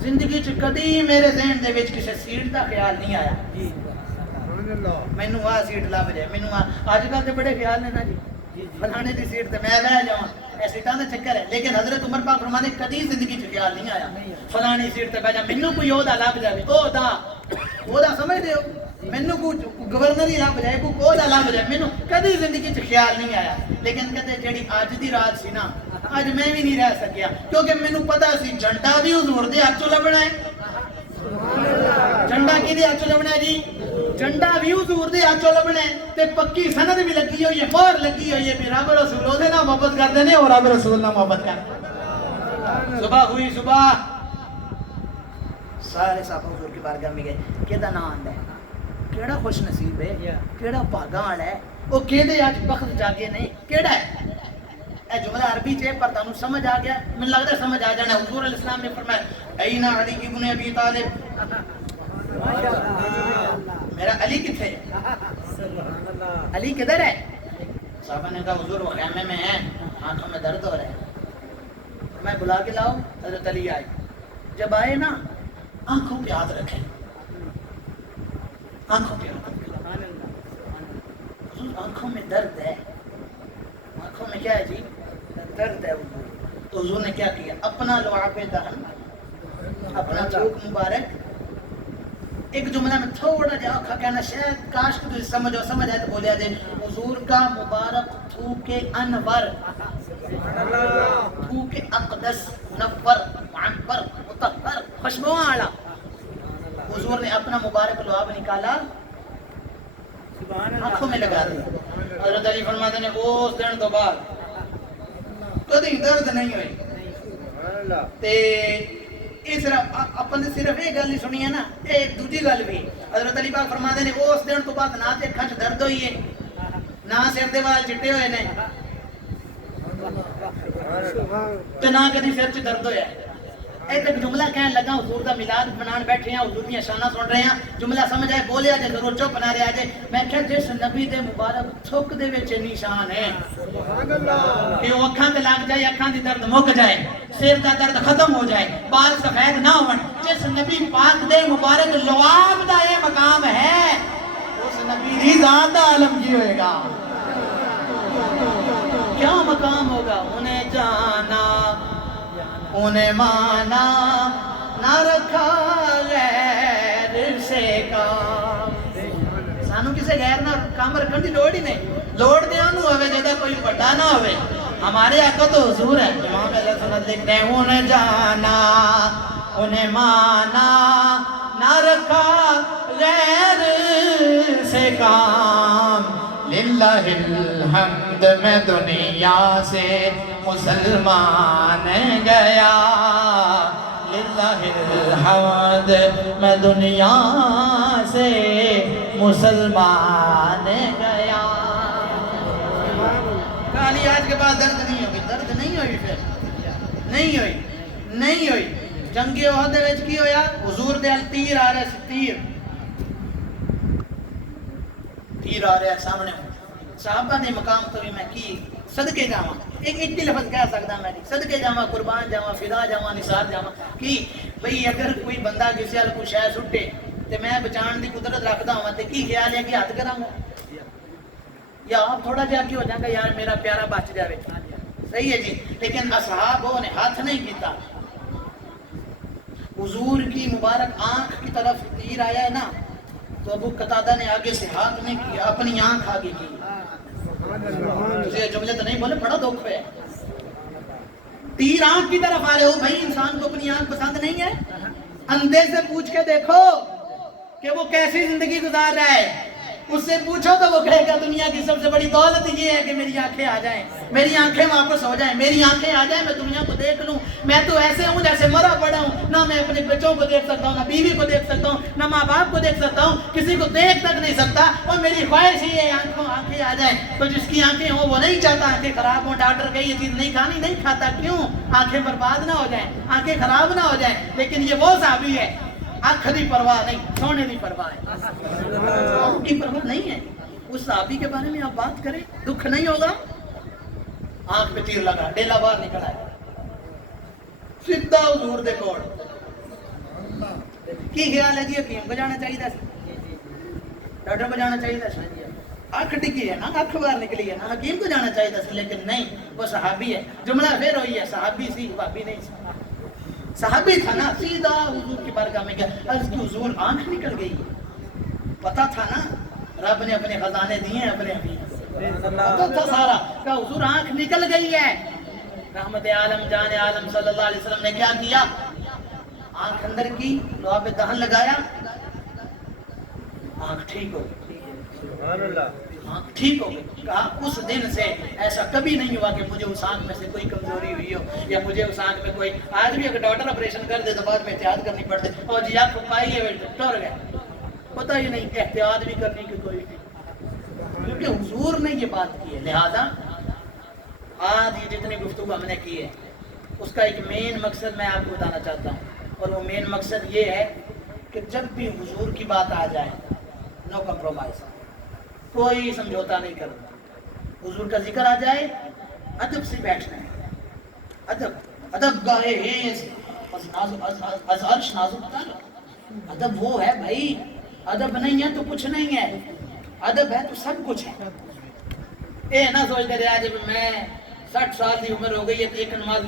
زندگی چ کدی میرے ذہن دے وچ کسے سیٹ دا خیال نہیں آیا سبحان اللہ مینوں آ سیٹ لب جائے مینوں اج کل تے بڑے خیال نے نا جی فلانے دی سیٹ تے میں رہ جاواں اے سیٹاں دا چکر ہے لیکن حضرت عمر پاک فرماتے کدی زندگی چ خیال نہیں آیا فلانی سیٹ تے بیٹھ جا مینوں کوئی او دا لب جاوے او دا سمجھ دیو مینوں کو گورنر ہی لب جائے کو دا لب جائے مینوں کدی زندگی چ خیال نہیں آیا لیکن کہتے جڑی اج دی رات سی نا اج میں بھی نہیں رہ سکیا کیونکہ مینوں پتہ سی جھنڈا بھی حضور دے ہاتھ چوں لبنا ہے جھنڈا کی دے ہاتھ چوں لبنا ہے جی جھنڈا بھی حضور دے ہاتھ چوں لبنا ہے تے پکی سند بھی لگی ہوئی ہے مہر لگی ہوئی ہے کہ رب رسول دے نال محبت کردے نے اور رب رسول نال محبت کر صبح ہوئی صبح سارے صاحب حضور کی بارگاہ میں گئے کیدا نام آندا ہے کیڑا خوش نصیب ہے کیڑا بھاگاں والا ہے وہ کہدے اج بخت جاگے نہیں کیڑا ہے اے جملہ عربی چ پر تانوں سمجھ آ گیا مجھے لگتا ہے سمجھ آ جانا حضور علیہ السلام نے فرمایا این علی ابن ابی طالب میرا علی کتھے علی کدھر ہے صحابہ نے کہا حضور وہ خیمے میں ہے آنکھوں میں درد ہو رہا ہے میں بلا کے لاؤ حضرت علی آئے جب آئے نا آنکھوں پہ ہاتھ رکھیں آنکھوں پہ حضور آنکھوں میں درد ہے آنکھوں میں کیا ہے جی درد ہے تو حضور نے کیا کیا اپنا لعاب دہن اپنا چوک مبارک ایک جملہ میں تھوڑا جا کہنا شاید کاش کہ تجھے سمجھ آئے تو بولیا دے. حضور کا مبارک تھوک انور، تھوک اقدس، منور، معبر، مطہر، خوشبو والا. حضور نے اپنا مبارک لعاب نکالا، آنکھوں میں لگا دیا. حضرت علی فرماتے ہیں اس دن تو بعد کدی درد نہیں ہوئی. تے اس اپن نے صرف یہ گل نہیں سنی ہے نا، ایک دوسری گل بھی حضرت علی پاک فرماتے ہیں اس دن تو بعد نہ تے اکھاں وچ درد ہوئی ہے، نہ سر دے وال چٹے ہوئے نے، تے نہ کدی سر چ درد ہویا ہے. ایک جملہ کہنے لگا، حضور دا میلاد منان بیٹھے ہیں، حضور دی شاناں سن رہے ہیں، جملہ سمجھ آئے بولیا جے ضرور چپ نہ رہا جے. میں کہ جس نبی دے مبارک تھک دے وچ نشان ہے کہ وہ اکھاں تے لگ جائے، اکھاں دی درد مک جائے، سر دا درد ختم ہو جائے، بال سفید نہ ہون. جس نبی پاک دے مبارک لعاب دا یہ مقام ہے، اس نبی دی ذات دا عالم کی ہوئے گا، کیا مقام ہوگا. انہیں جانا، انہیں مانا، نہ رکھا غیر سے کام. سانو کسے غیر نہ کام رکھن دی لوڑ ہی نہیں. لوڑ دیاں نو ہوئے جدا کوئی بڑا نہ ہوئے. ہمارے آقا تو حضور ہے. امام اہل سنت لکھتے ہیں انہیں جانا، انہیں مانا، نہ رکھا غیر سے کام. للہ الحمد میں دنیا سے مسلمان گیا، للہ الحمد میں دنیا سے مسلمان گیا. کالی آج کے بعد درد نہیں ہوگی، درد نہیں ہوئی، پھر نہیں ہوئی. جنگ احد دے وچ کی ہویا؟ حضور دے تیر آ رہے سی، تیر آ رہا ہے سامنے. صحابہ نے مقام تو بھی میں کی صدقے جاواں، ایک لفظ کہہ سکتا میں نہیں، صدقے جاواں، قربان جاواں، فدا جاواں، نثار جاواں. کہ بھئی اگر کوئی بندہ کسی ال کوئی شے سٹے تے میں بچان دی قدرت رکھدا ہوں تے کی خیال ہے کہ ہاتھ کراں گا یا آپ تھوڑا جا کے ہو جائے گا یار میرا پیارا بچ جاوے. صحیح ہے جی. لیکن اصحابوں نے ہاتھ نہیں کیتا. حضور کی مبارک آنکھ کی طرف تیر آیا ہے نا، تو ابو قتادہ نے آگے سے ہاتھ نہیں کیا، اپنی آنکھ آگے کی. جملے تو نہیں بولے، بڑا دکھ ہے. تیر آنکھ کی طرف آ رہے ہو بھائی، انسان کو اپنی آنکھ پسند نہیں ہے؟ اندھے سے پوچھ کے دیکھو کہ وہ کیسی زندگی گزار رہا ہے. اس سے پوچھو تو وہ کہے گا دنیا کی سب سے بڑی دولت یہ ہے کہ میری آنکھیں آ جائیں، میری آنکھیں واپس ہو جائیں، میری آنکھیں آ جائیں، میں دنیا کو دیکھ لوں. میں تو ایسے ہوں جیسے مرا پڑا ہوں، نہ میں اپنے بچوں کو دیکھ سکتا ہوں، نہ بیوی کو دیکھ سکتا ہوں، نہ ماں باپ کو دیکھ سکتا ہوں، کسی کو دیکھ تک نہیں سکتا. اور میری خواہش ہی ہے آنکھیں آ جائیں. تو جس کی آنکھیں ہوں وہ نہیں چاہتا آنکھیں خراب ہوں. ڈاکٹر کہ یہ چیز نہیں کھانی، نہیں کھاتا. کیوں؟ آنکھیں برباد نہ ہو جائیں، آنکھیں خراب نہ ہو جائیں. لیکن یہ وہ صحابی ہے، آنکھ دی پرواہ نہیں، سونے دی پرواہ ہے، آنکھ کی پرواہ نہیں ہے. اس صحابی کے بارے میں آپ بات کریں، دکھ نہیں ہوگا؟ آنکھ پہ تیر لگا، ڈیلا باہر نکل آیا، سیدھا حضور دے کول. کی خیال ہے جی؟ حکیم کو جانا چاہیے تھا، ڈاکٹر کو جانا چاہیے تھا. آنکھ ڈگی ہے نا، آنکھ باہر نکلی ہے نا، حکیم کو جانا چاہیے تھا. لیکن نہیں، وہ صحابی ہے. جملہ پھر ہوئی ہے، صحابی سی، بھابی نہیں. صحابی تھا نا، سیدھا حضور کی بارگاہ میں گیا. عرض کی حضور آنکھ نکل گئی. پتا تھا نا رب نے اپنے خزانے دیے ہیں اپنے حبیب، پتا تھا سارا. کہ حضور آنکھ نکل گئی ہے. رحمت عالم جان عالم صلی اللہ علیہ وسلم نے کیا کیا؟ آنکھ اندر کی، لعاب دہن لگایا، آنکھ ٹھیک ہو گئی. آنکھ ٹھیک ہو گئی. کہا اس دن سے ایسا کبھی نہیں ہوا کہ مجھے اس آنکھ میں سے کوئی کمزوری ہوئی ہو، یا مجھے اس آنکھ میں کوئی. آج بھی اگر ڈاکٹر آپریشن کر دے تو بعد میں احتیاط کرنی پڑتی. اور جی آنکھ پائی ہے ٹر گیا، پتہ ہی نہیں، احتیاط بھی کرنے کی کوئی نہیں، کیونکہ حضور نے یہ بات کی ہے. لہذا آج یہ جتنی گفتگو ہم نے کی ہے اس کا ایک مین مقصد میں آپ کو بتانا چاہتا ہوں. اور وہ مین مقصد یہ ہے کہ جب بھی حضور کی بات آ جائے، نو کمپرومائز، کوئی سمجھوتا نہیں کرنا. حضور کا ذکر آ جائے، ادب سے بیٹھنا ہے. ادب گاہے ہیز از عرش نازک تعلق. ادب وہ ہے بھائی، ادب نہیں ہے تو کچھ نہیں ہے، ادب ہے تو سب کچھ ہے. اے نہ سوچتے رہا جب میں 60 سال کی عمر ہو گئی ہے تو ایک نماز میں